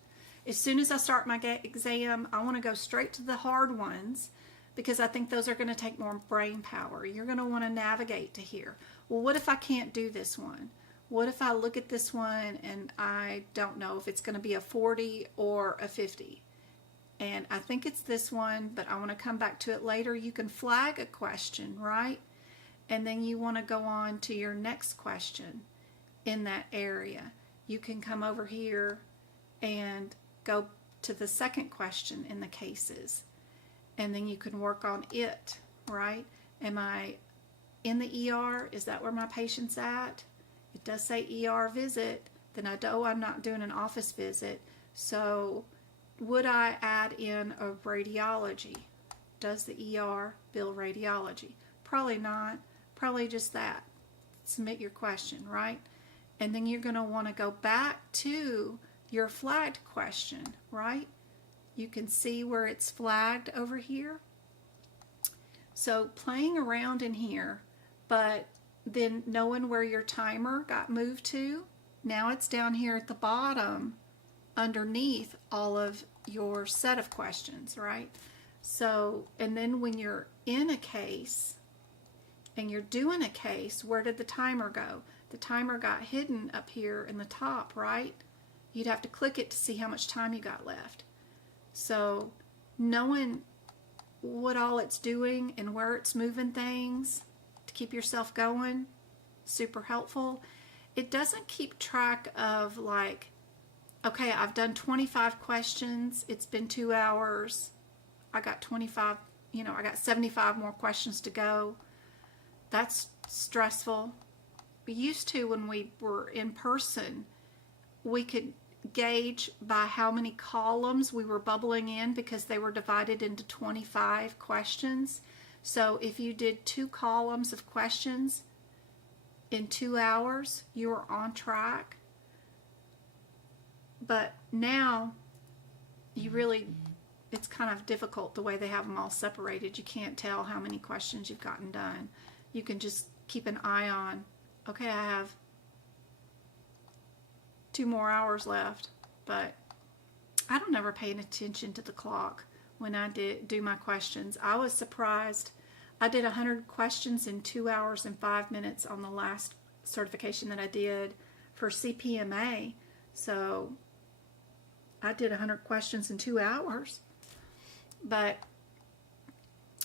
As soon as I start my exam, I want to go straight to the hard ones because I think those are going to take more brain power. You're going to want to navigate to here. Well, what if I can't do this one? What if I look at this one and I don't know if it's going to be a 40 or a 50? And I think it's this one, but I want to come back to it later. You can flag a question, right? And then you want to go on to your next question in that area. You can come over here and go to the second question in the cases. And then you can work on it, right? Am I in the ER? Is that where my patient's at? It does say ER visit. Then I know I'm not doing an office visit. So would I add in a radiology? Does the ER bill radiology? Probably not. Probably just that. Submit your question, right? And then you're going to want to go back to your flagged question, right? You can see where it's flagged over here. So playing around in here, but then knowing where your timer got moved to, now it's down here at the bottom underneath all of your set of questions, right? So, and then when you're in a case and you're doing a case, where did the timer go? The timer got hidden up here in the top, right? You'd have to click it to see how much time you got left. So knowing what all it's doing and where it's moving things to keep yourself going, super helpful. It doesn't keep track of like, okay, I've done 25 questions. It's been 2 hours. I got 25, I got 75 more questions to go. That's stressful. We used to, when we were in person, we could gauge by how many columns we were bubbling in because they were divided into 25 questions. So if you did 2 columns of questions in 2 hours, you were on track. But now it's kind of difficult the way they have them all separated. You can't tell how many questions you've gotten done. You can just keep an eye on, okay, I have 2 more hours left, but I don't ever pay attention to the clock when I do my questions. I was surprised. I did 100 questions in 2 hours and 5 minutes on the last certification that I did for CPMA. So I did 100 questions in 2 hours, but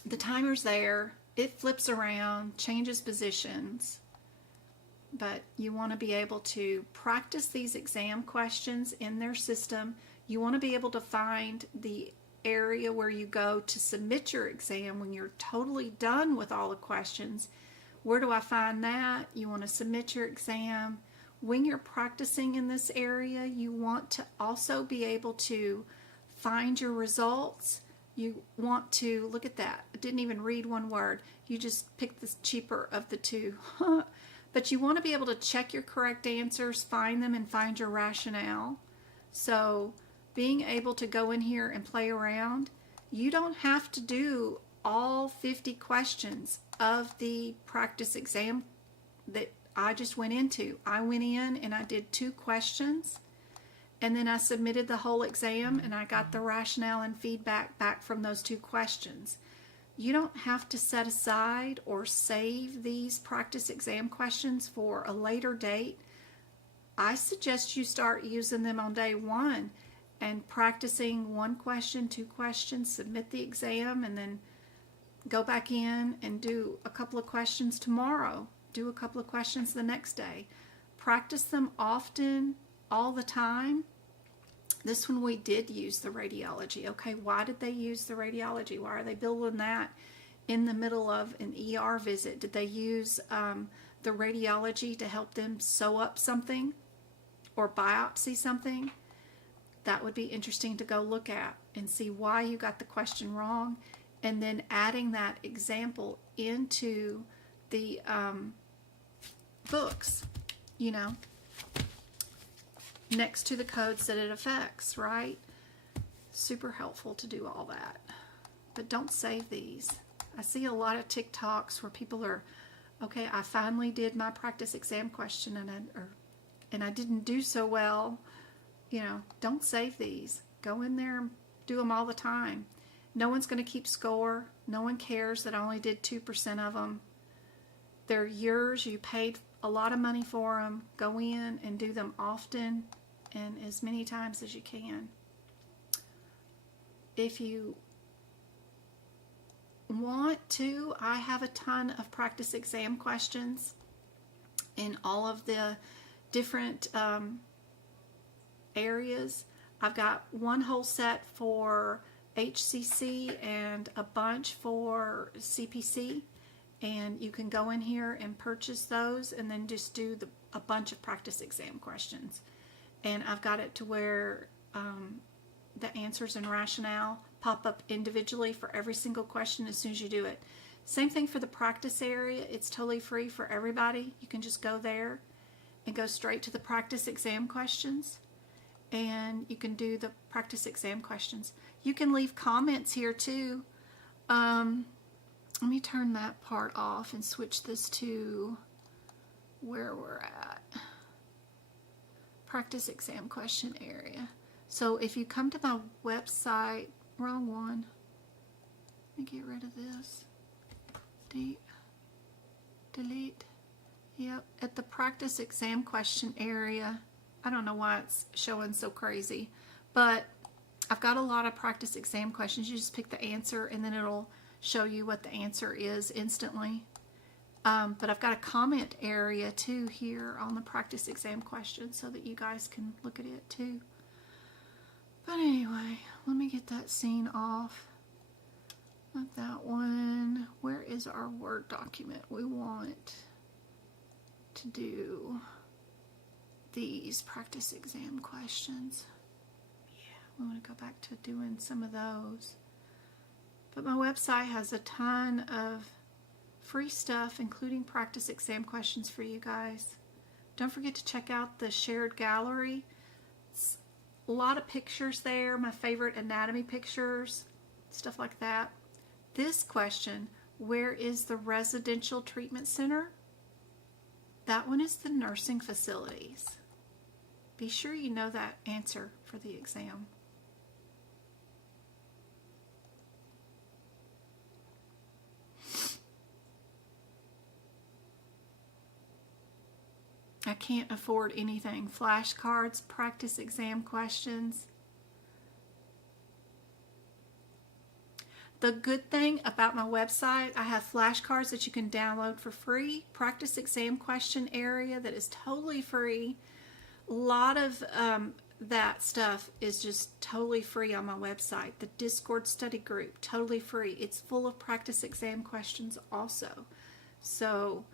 the timer's there. It flips around, changes positions. But you want to be able to practice these exam questions in their system. You want to be able to find the area where you go to submit your exam when you're totally done with all the questions. Where do I find that? You want to submit your exam. when you're practicing in this area, you want to also be able to find your results. You want to, look at that, I didn't even read one word. You just picked the cheaper of the two. But you want to be able to check your correct answers, find them, and find your rationale. So being able to go in here and play around, you don't have to do all 50 questions of the practice exam that I just went into. I went in and I did 2 questions, and then I submitted the whole exam, and I got the rationale and feedback back from those 2 questions. You don't have to set aside or save these practice exam questions for a later date. I suggest you start using them on day 1 and practicing 1 question, 2 questions, submit the exam, and then go back in and do a couple of questions tomorrow. Do a couple of questions the next day. Practice them often, all the time. This one we did use the radiology. Okay, why did they use the radiology? Why are they building that in the middle of an ER visit? Did they use the radiology to help them sew up something or biopsy something? That would be interesting to go look at and see why you got the question wrong, and then adding that example into the books, you know, next to the codes that it affects, right? Super helpful to do all that. But don't save these. I see a lot of TikToks where people are, okay, I finally did my practice exam question and I didn't do so well. You know, don't save these. Go in there and do them all the time. No one's going to keep score. No one cares that I only did 2% of them. They're yours. You paid a lot of money for them. Go in and do them often and as many times as you can. If you want to, I have a ton of practice exam questions in all of the different areas. I've got one whole set for HCC and a bunch for CPC, and you can go in here and purchase those and then just do a bunch of practice exam questions. And I've got it to where the answers and rationale pop up individually for every single question as soon as you do it. Same thing for the practice area. It's totally free for everybody. You can just go there and go straight to the practice exam questions, and you can do the practice exam questions. You can leave comments here too. Let me turn that part off and switch this to where we're at. Practice exam question area. So if you come to my website, wrong one. Let me get rid of this. Delete. Yep, at the practice exam question area. I don't know why it's showing so crazy, but I've got a lot of practice exam questions. You just pick the answer and then it'll show you what the answer is instantly. But I've got a comment area too here on the practice exam question so that you guys can look at it too. But anyway, let me get that scene off. Not that one. Where is our Word document? We want to do these practice exam questions. Yeah, we want to go back to doing some of those. But my website has a ton of free stuff, including practice exam questions for you guys. Don't forget to check out the shared gallery. It's a lot of pictures there, my favorite anatomy pictures, stuff like that. This question, where is the residential treatment center? That one is the nursing facilities. Be sure you know that answer for the exam. I can't afford anything. Flashcards, practice exam questions. The good thing about my website, I have flashcards that you can download for free. Practice exam question area that is totally free. A lot of that stuff is just totally free on my website. The Discord study group, totally free. It's full of practice exam questions also. So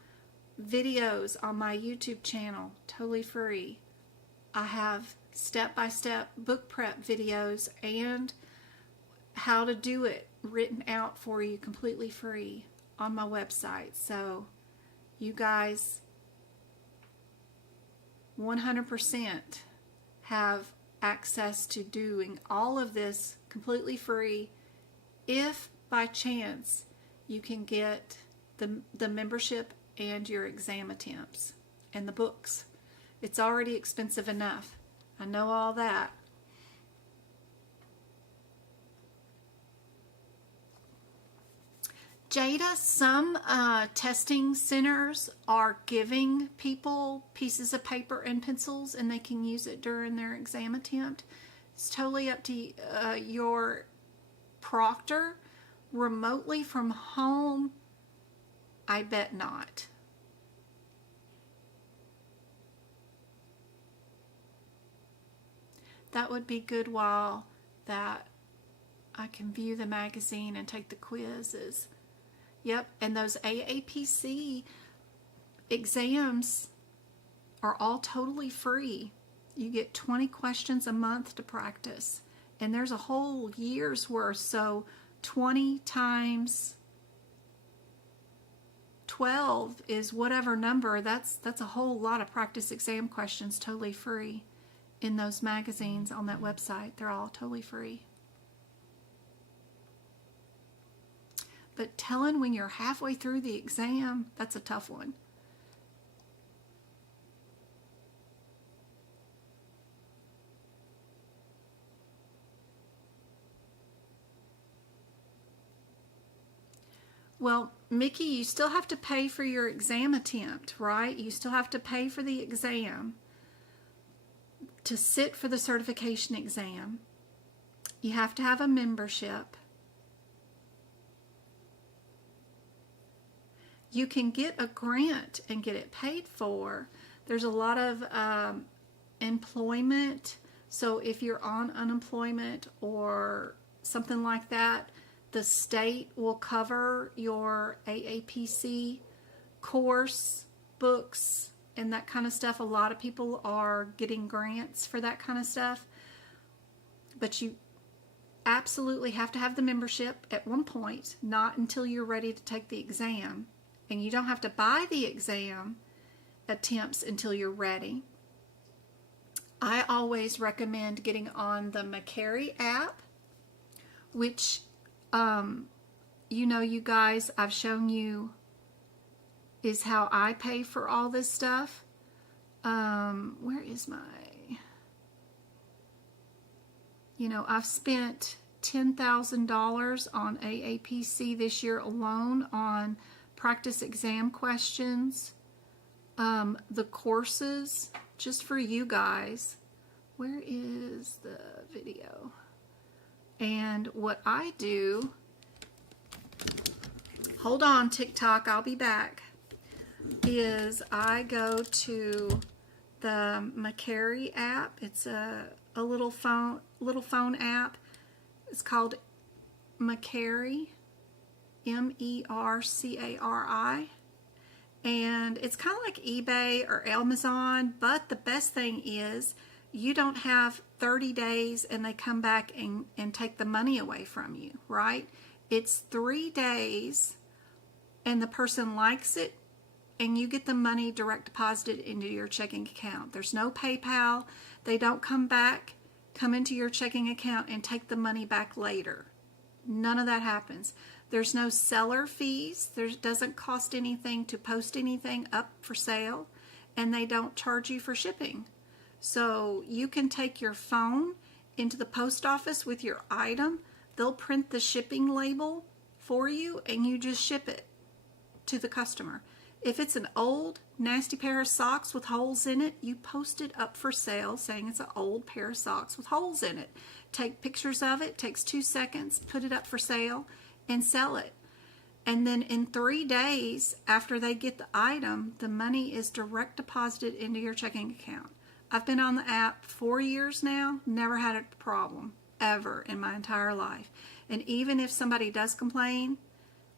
videos on my YouTube channel, totally free. I have step-by-step book prep videos and how to do it written out for you completely free on my website. So you guys 100% have access to doing all of this completely free if by chance you can get the membership and your exam attempts and the books. It's already expensive enough. I know all that. Jada, some testing centers are giving people pieces of paper and pencils and they can use it during their exam attempt. It's totally up to your proctor. Remotely from home, I bet not. That would be good while that I can view the magazine and take the quizzes. Yep, and those AAPC exams are all totally free. You get 20 questions a month to practice, and there's a whole year's worth, so 20 times 12 is whatever number. That's a whole lot of practice exam questions totally free in those magazines on that website. They're all totally free. But telling when you're halfway through the exam, that's a tough one. Well, Mickey, you still have to pay for your exam attempt, right? You still have to pay for the exam to sit for the certification exam. You have to have a membership. You can get a grant and get it paid for. There's a lot of employment. So if you're on unemployment or something like that, the state will cover your AAPC course, books, and that kind of stuff. A lot of people are getting grants for that kind of stuff. But you absolutely have to have the membership at one point, not until you're ready to take the exam. And you don't have to buy the exam attempts until you're ready. I always recommend getting on the McCary app, which, you know, you guys, I've shown you is how I pay for all this stuff. Where is my, you know, I've spent $10,000 on AAPC this year alone on practice exam questions, the courses, just for you guys. Where is the video? And what I do, hold on TikTok, I'll be back, is I go to the McCary app. It's a little phone app. It's called McCary, MERCARI, and it's kind of like eBay or Amazon, but the best thing is you don't have 30 days and they come back and take the money away from you, right? It's 3 days and the person likes it and you get the money direct deposited into your checking account. There's no PayPal. They don't come into your checking account and take the money back later. None of that happens. There's no seller fees. There doesn't cost anything to post anything up for sale, and they don't charge you for shipping. So you can take your phone into the post office with your item. They'll print the shipping label for you, and you just ship it to the customer. If it's an old, nasty pair of socks with holes in it, you post it up for sale saying it's an old pair of socks with holes in it. Take pictures of it, takes 2 seconds, put it up for sale, and sell it. And then in 3 days after they get the item, the money is direct deposited into your checking account. I've been on the app 4 years now, never had a problem ever in my entire life. And even if somebody does complain,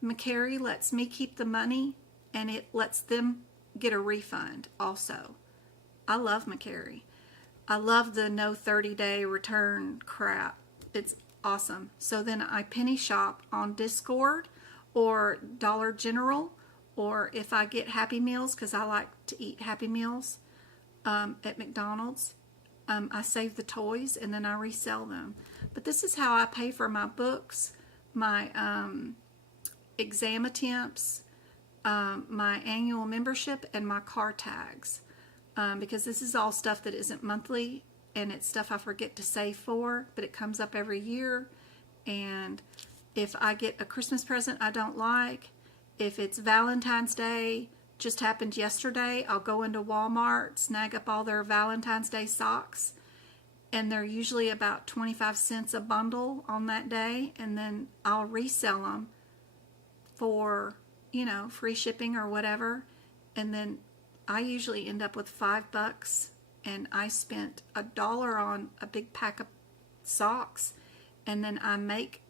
McCary lets me keep the money and it lets them get a refund also. I love McCary. I love the no 30-day return crap. It's awesome. So then I penny shop on Discord or Dollar General, or if I get Happy Meals, because I like to eat Happy Meals at McDonald's, I save the toys and then I resell them. But this is how I pay for my books, my exam attempts, my annual membership, and my car tags. Because this is all stuff that isn't monthly, and it's stuff I forget to save for, but it comes up every year. And if I get a Christmas present I don't like, if it's Valentine's Day, just happened yesterday, I'll go into Walmart, snag up all their Valentine's Day socks, and they're usually about 25 cents a bundle on that day, and then I'll resell them for, free shipping or whatever, and then I usually end up with $5, and I spent $1 on a big pack of socks, and then I make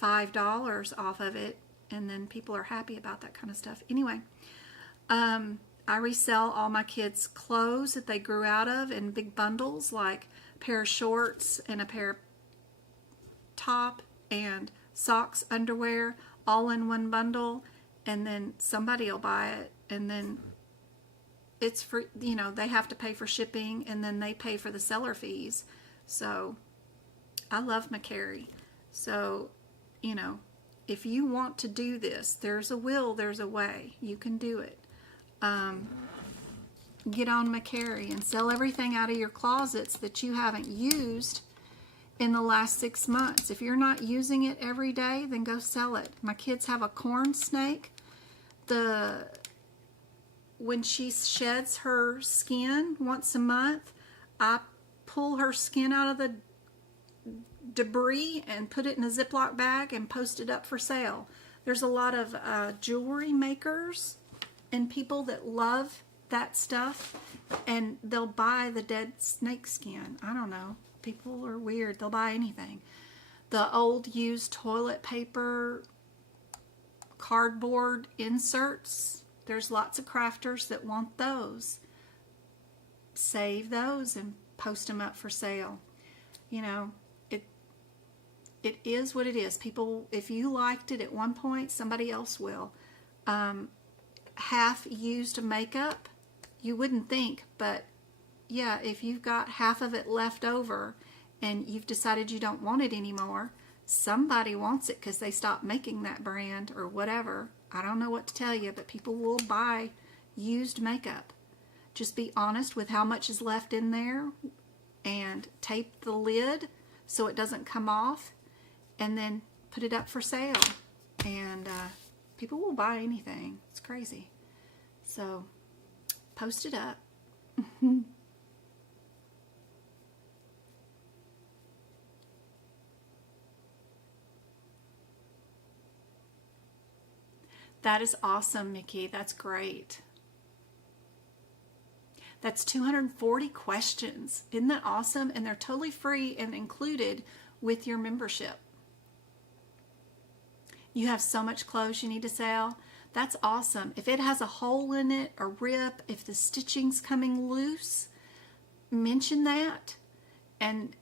$5 off of it, and then people are happy about that kind of stuff. Anyway, I resell all my kids' clothes that they grew out of in big bundles, like a pair of shorts and a pair of top and socks, underwear, all in one bundle, and then somebody will buy it, and then it's free, they have to pay for shipping, and then they pay for the seller fees. So I love McCary. So, if you want to do this, there's a will, there's a way. You can do it. Get on McCary and sell everything out of your closets that you haven't used in the last 6 months. If you're not using it every day, then go sell it. My kids have a corn snake. When she sheds her skin once a month, I pull her skin out of the debris and put it in a Ziploc bag and post it up for sale. There's a lot of jewelry makers and people that love that stuff, and they'll buy the dead snake skin. I don't know. People are weird. They'll buy anything. The old used toilet paper, cardboard inserts, there's lots of crafters that want those. Save those and post them up for sale. It is what it is. People, if you liked it at one point, somebody else will. Half used makeup, you wouldn't think, but yeah, if you've got half of it left over and you've decided you don't want it anymore, somebody wants it because they stopped making that brand or whatever. I don't know what to tell you, but people will buy used makeup. Just be honest with how much is left in there and tape the lid so it doesn't come off, and then put it up for sale. And people will buy anything. It's crazy. So post it up. That is awesome, Mickey. That's great. That's 240 questions. Isn't that awesome? And they're totally free and included with your membership. You have so much clothes you need to sell. That's awesome. If it has a hole in it, a rip, if the stitching's coming loose, mention that and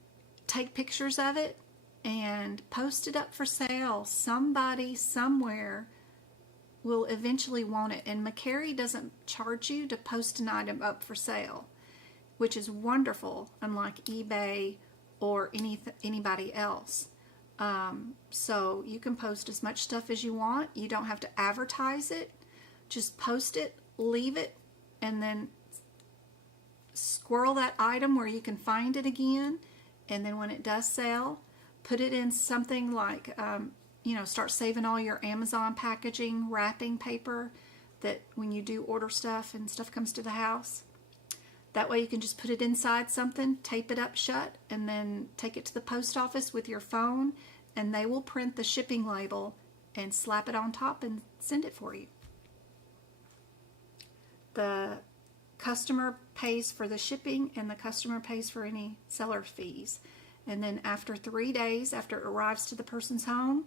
take pictures of it and post it up for sale. Somebody somewhere will eventually want it. And McCary doesn't charge you to post an item up for sale, which is wonderful, unlike eBay or anybody else. So you can post as much stuff as you want. You don't have to advertise it. Just post it, leave it, and then squirrel that item where you can find it again. And then when it does sell, put it in something like, start saving all your Amazon packaging, wrapping paper that when you do order stuff and stuff comes to the house. That way you can just put it inside something, tape it up shut, and then take it to the post office with your phone, and they will print the shipping label and slap it on top and send it for you. The customer pays for the shipping, and the customer pays for any seller fees. And then after 3 days, after it arrives to the person's home,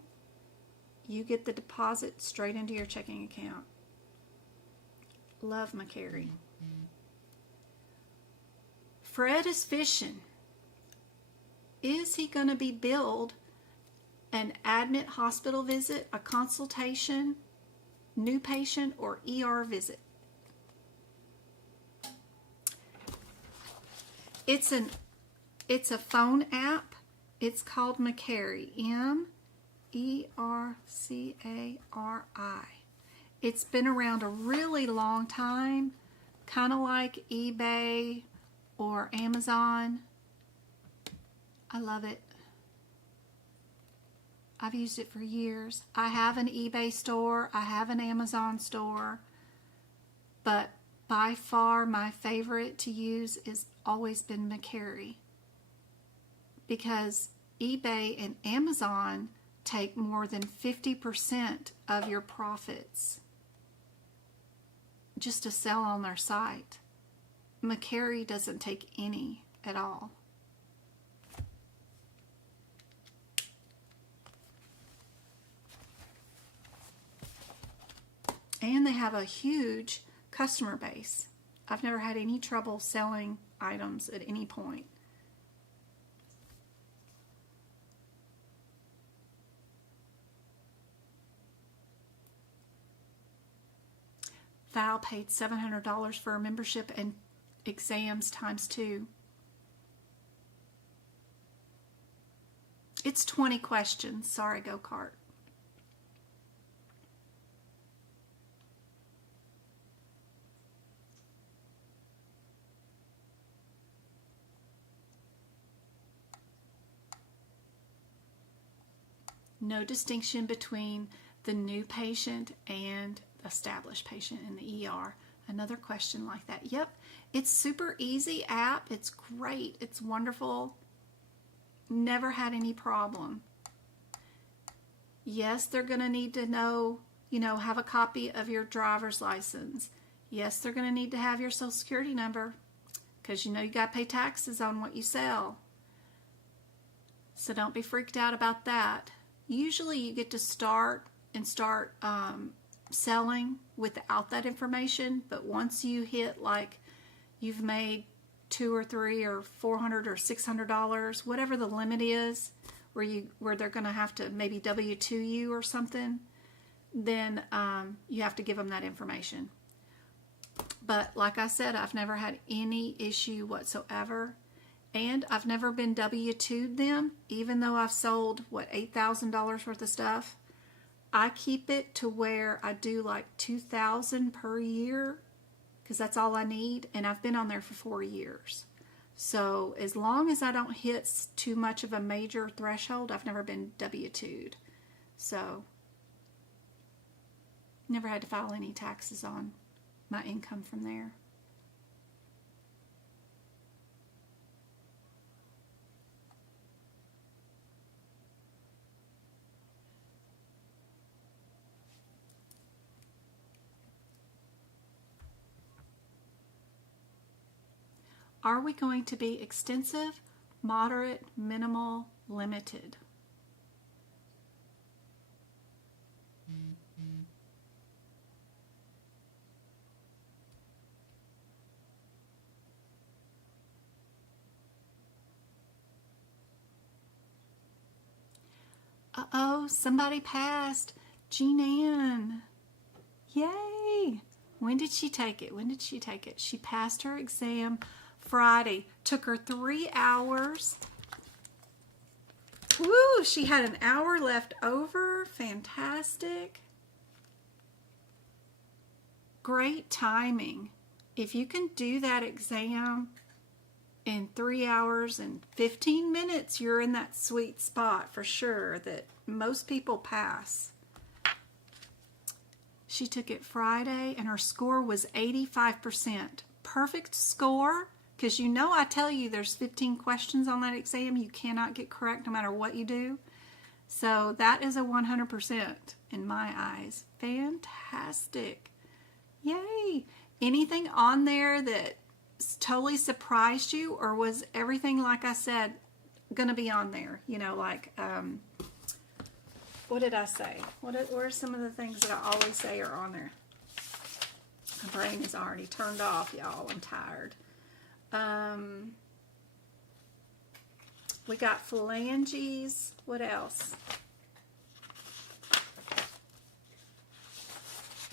you get the deposit straight into your checking account. Love McCary. Fred is fishing. Is he going to be billed an admit hospital visit, a consultation, new patient, or ER visit? It's a phone app. It's called McCary. M-E-R-C-A-R-I. It's been around a really long time, kind of like eBay or Amazon. I love it. I've used it for years. I have an eBay store. I have an Amazon store. But by far my favorite to use has always been McCary. Because eBay and Amazon take more than 50% of your profits just to sell on their site. McCary doesn't take any at all. And they have a huge customer base. I've never had any trouble selling items at any point. Val paid $700 for a membership and exams times 2. It's 20 questions. Sorry, go-kart. No distinction between the new patient and established patient in the ER. Another question like that. Yep, it's super easy app. It's great. It's wonderful. Never had any problem. Yes, they're going to need to know, have a copy of your driver's license. Yes, they're going to need to have your social security number because you got to pay taxes on what you sell. So don't be freaked out about that. Usually you get to start selling without that information, but once you hit you've made $200 or $300 or $400 or $600, whatever the limit is, where they're going to have to maybe W-2 you or something, then you have to give them that information. But like I said, I've never had any issue whatsoever. And I've never been W-2'd them, even though I've sold, $8,000 worth of stuff. I keep it to where I do $2,000 per year, because that's all I need, and I've been on there for 4 years. So as long as I don't hit too much of a major threshold, I've never been W-2'd. So never had to file any taxes on my income from there. Are we going to be extensive, moderate, minimal, limited? Uh-oh, somebody passed. Jean Ann. Yay! When did she take it? She passed her exam Friday. Took her 3 hours. Woo! She had an hour left over. Fantastic. Great timing. If you can do that exam in 3 hours and 15 minutes, you're in that sweet spot for sure that most people pass. She took it Friday and her score was 85%. Perfect score. Because I tell you there's 15 questions on that exam you cannot get correct no matter what you do. So that is a 100% in my eyes. Fantastic. Yay. Anything on there that totally surprised you, or was everything, like I said, going to be on there? What did I say? What are some of the things that I always say are on there? My brain is already turned off, y'all. I'm tired. We got phalanges. What else?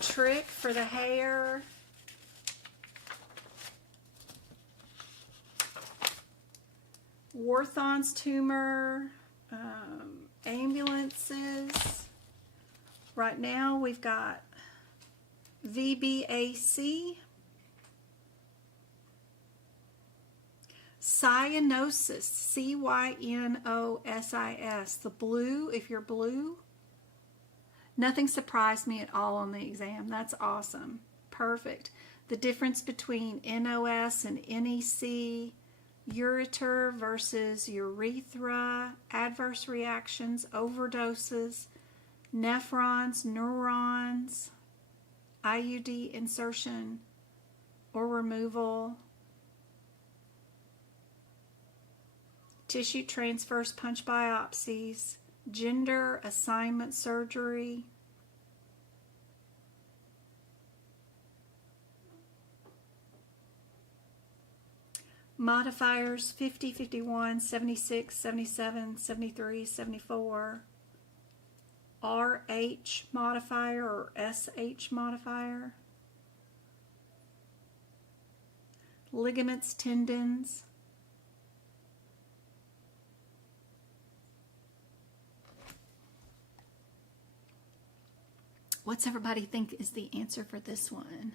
Trick for the hair. Warthan's tumor. Ambulances. Right now we've got VBAC. Cyanosis, C-Y-N-O-S-I-S. The blue, if you're blue. Nothing surprised me at all on the exam. That's awesome. Perfect. The difference between NOS and NEC, ureter versus urethra, adverse reactions, overdoses, nephrons, neurons, IUD insertion or removal, tissue transfers, punch biopsies, gender assignment surgery, modifiers 50, 51, 76, 77, 73, 74, RH modifier or SH modifier, ligaments, tendons, what's everybody think is the answer for this one?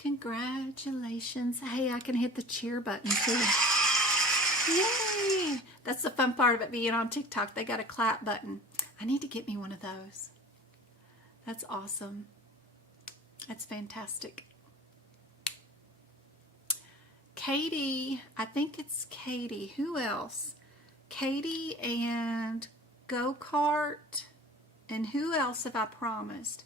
Congratulations. Hey, I can hit the cheer button too. Yay! That's the fun part about being on TikTok. They got a clap button. I need to get me one of those. That's awesome. That's fantastic. Katie, I think it's Katie. Who else? Katie and Go-Kart. And who else have I promised?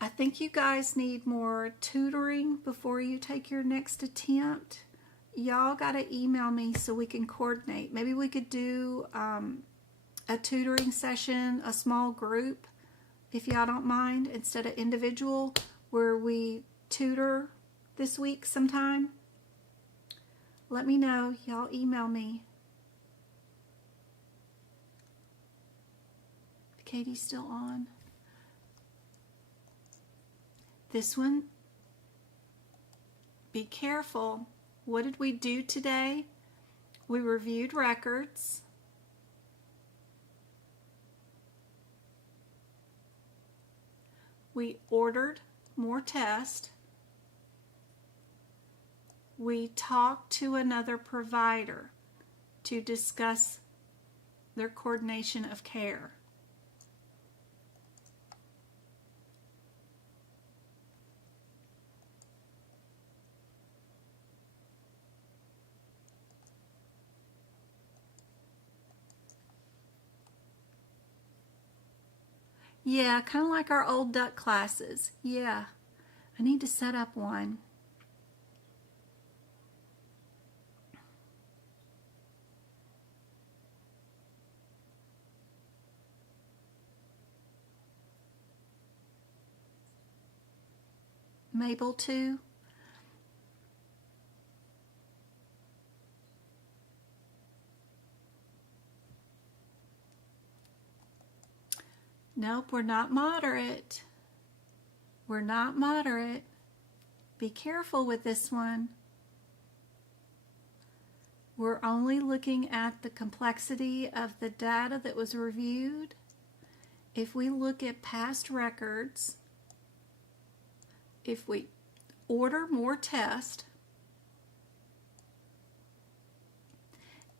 I think you guys need more tutoring before you take your next attempt. Y'all got to email me so we can coordinate. Maybe we could do a tutoring session, a small group, if y'all don't mind, instead of individual, where we tutor this week sometime. Let me know. Y'all email me. Katie's still on. This one, be careful. What did we do today? We reviewed records. We ordered more tests. We talked to another provider to discuss their coordination of care. Yeah, kind of like our old duck classes. Yeah, I need to set up one. Mabel too. Nope, we're not moderate. We're not moderate. Be careful with this one. We're only looking at the complexity of the data that was reviewed. If we look at past records, if we order more tests,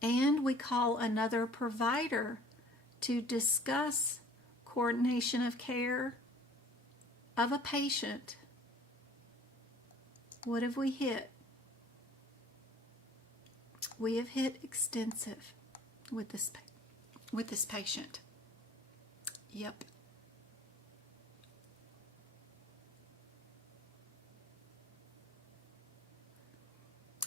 and we call another provider to discuss coordination of care of a patient, what have we hit? We have hit extensive with this patient. Yep.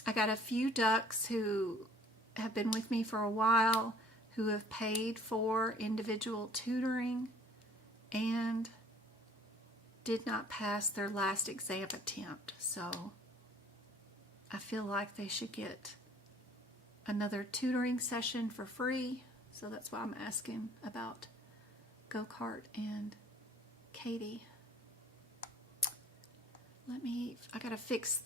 I got a few ducks who have been with me for a while, who have paid for individual tutoring and did not pass their last exam attempt. So I feel like they should get another tutoring session for free. So that's why I'm asking about Go-Kart and Katie. I gotta fix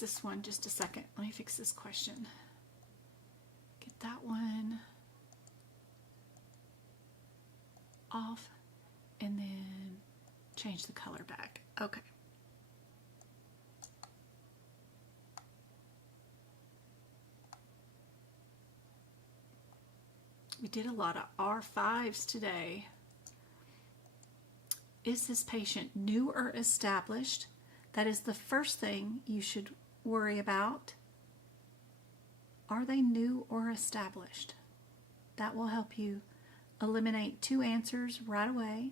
this one just a second. Let me fix this question. Get that one off and then change the color back. Okay. We did a lot of R5s today. Is this patient new or established? That is the first thing you should worry about. Are they new or established? That will help you eliminate 2 answers right away.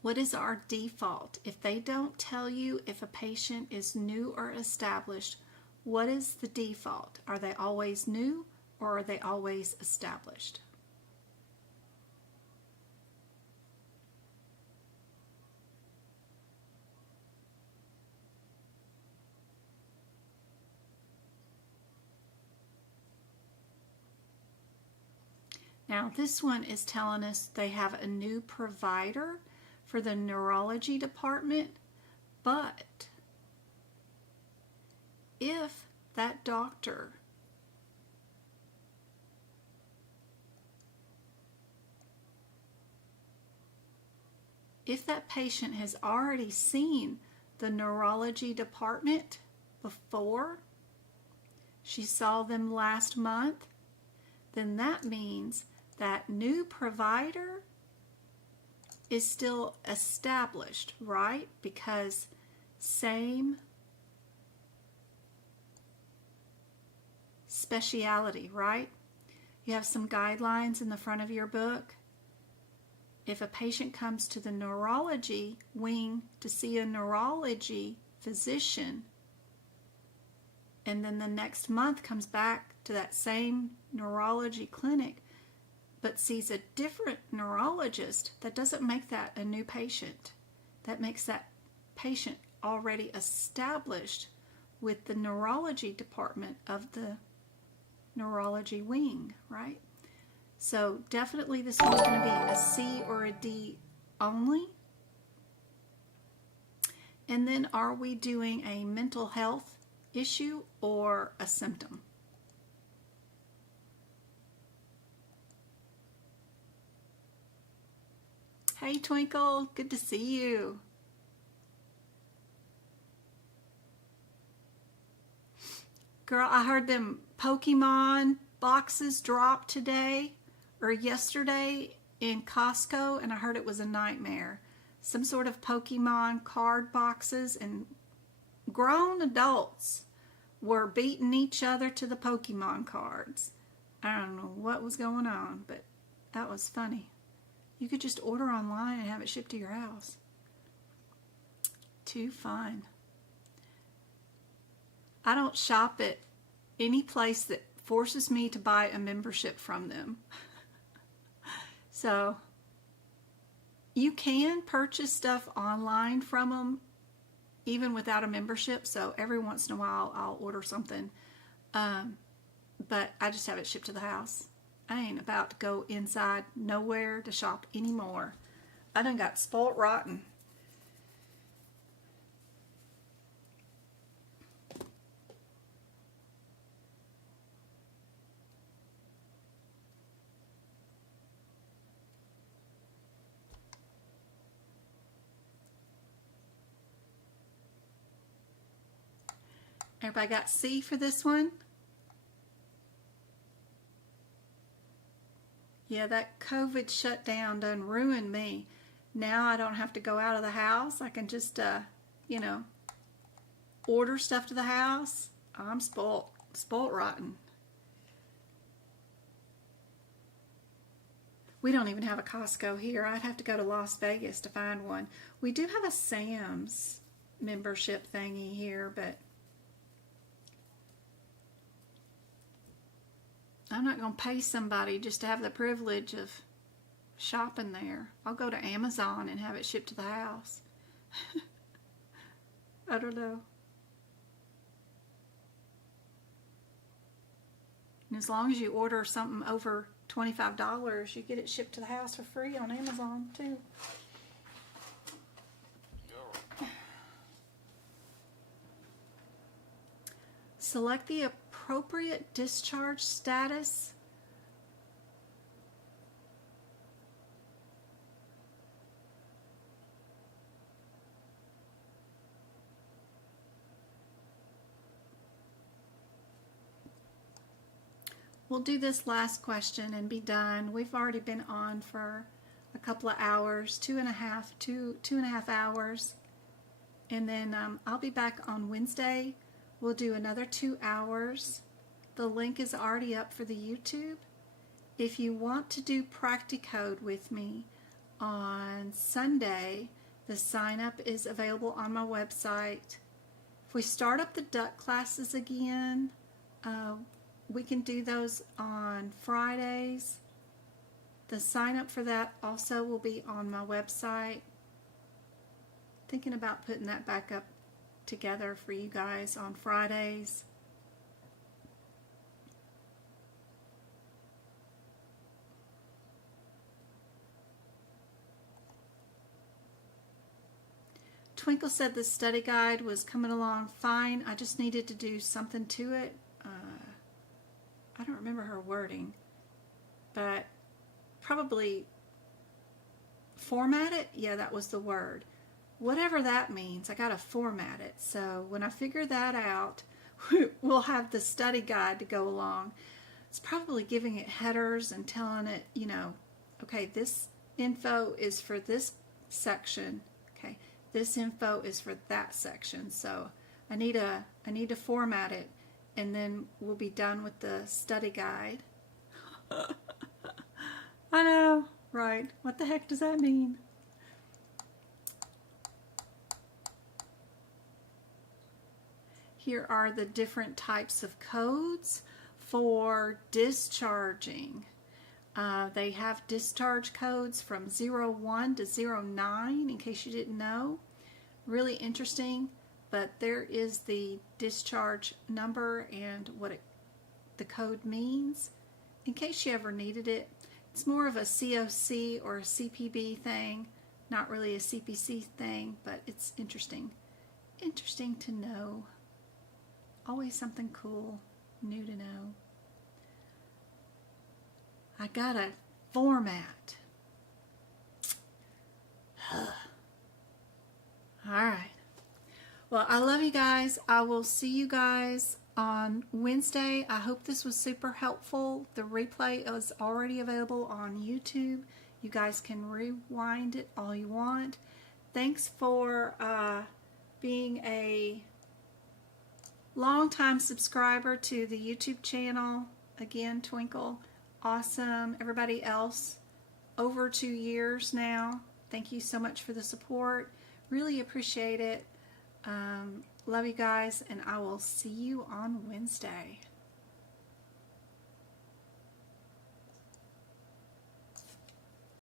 What is our default? If they don't tell you if a patient is new or established, what is the default? Are they always new or are they always established? Now this one is telling us they have a new provider for the neurology department, but if that doctor if that patient has already seen the neurology department before, she saw them last month, then that means that new provider is still established, right? Because same speciality, right? You have some guidelines in the front of your book. If a patient comes to the neurology wing to see a neurology physician, and then the next month comes back to that same neurology clinic, but sees a different neurologist, that doesn't make that a new patient. That makes that patient already established with the neurology department of the neurology wing, right? So definitely this one's going to be a C or a D only. And then are we doing a mental health issue or a symptom? Hey Twinkle, good to see you. Girl, I heard them Pokemon boxes dropped today or yesterday in Costco, and I heard it was a nightmare. Some sort of Pokemon card boxes, and grown adults were beating each other to the Pokemon cards. I don't know what was going on, but that was funny. You could just order online and have it shipped to your house. Too fun. I don't shop at any place that forces me to buy a membership from them. So you can purchase stuff online from them even without a membership. So every once in a while I'll order something. But I just have it shipped to the house. I ain't about to go inside nowhere to shop anymore. I done got spoiled rotten. Everybody got C for this one? Yeah, that COVID shutdown done ruined me. Now I don't have to go out of the house. I can just, you know, order stuff to the house. I'm spoiled rotten. We don't even have a Costco here. I'd have to go to Las Vegas to find one. We do have a Sam's membership thingy here, but I'm not going to pay somebody just to have the privilege of shopping there. I'll go to Amazon and have it shipped to the house. I don't know. And as long as you order something over $25, you get it shipped to the house for free on Amazon too. Select the appropriate discharge status. We'll do this last question and be done. We've already been on for a couple of hours, two and a half hours. And then I'll be back on Wednesday. We'll do another 2 hours. The link is already up for the YouTube. If you want to do Practicode with me on Sunday, the sign up is available on my website. If we start up the duck classes again, we can do those on Fridays. The sign up for that also will be on my website. Thinking about putting that back up together for you guys on Fridays. Twinkle said the study guide was coming along fine. I just needed to do something to it. I don't remember her wording, but probably format it. Yeah, that was the word. Whatever that means, I got to format it. So when I figure that out, we'll have the study guide to go along. It's probably giving it headers and telling it, you know, okay, this info is for this section. Okay, this info is for that section. So I need to format it, and then we'll be done with the study guide. I know, right? What the heck does that mean? Here are the different types of codes for discharging. They have discharge codes from 01 to 09, in case you didn't know. Really interesting, but there is the discharge number and what the code means, in case you ever needed it. It's more of a COC or a CPB thing, not really a CPC thing, but it's interesting. Interesting to know. Always something cool, new to know. I gotta format. Alright. Well, I love you guys. I will see you guys on Wednesday. I hope this was super helpful. The replay is already available on YouTube. You guys can rewind it all you want. Thanks for being a long-time subscriber to the YouTube channel. Again, Twinkle, awesome. Everybody else, over 2 years now. Thank you so much for the support. Really appreciate it. Love you guys, and I will see you on Wednesday.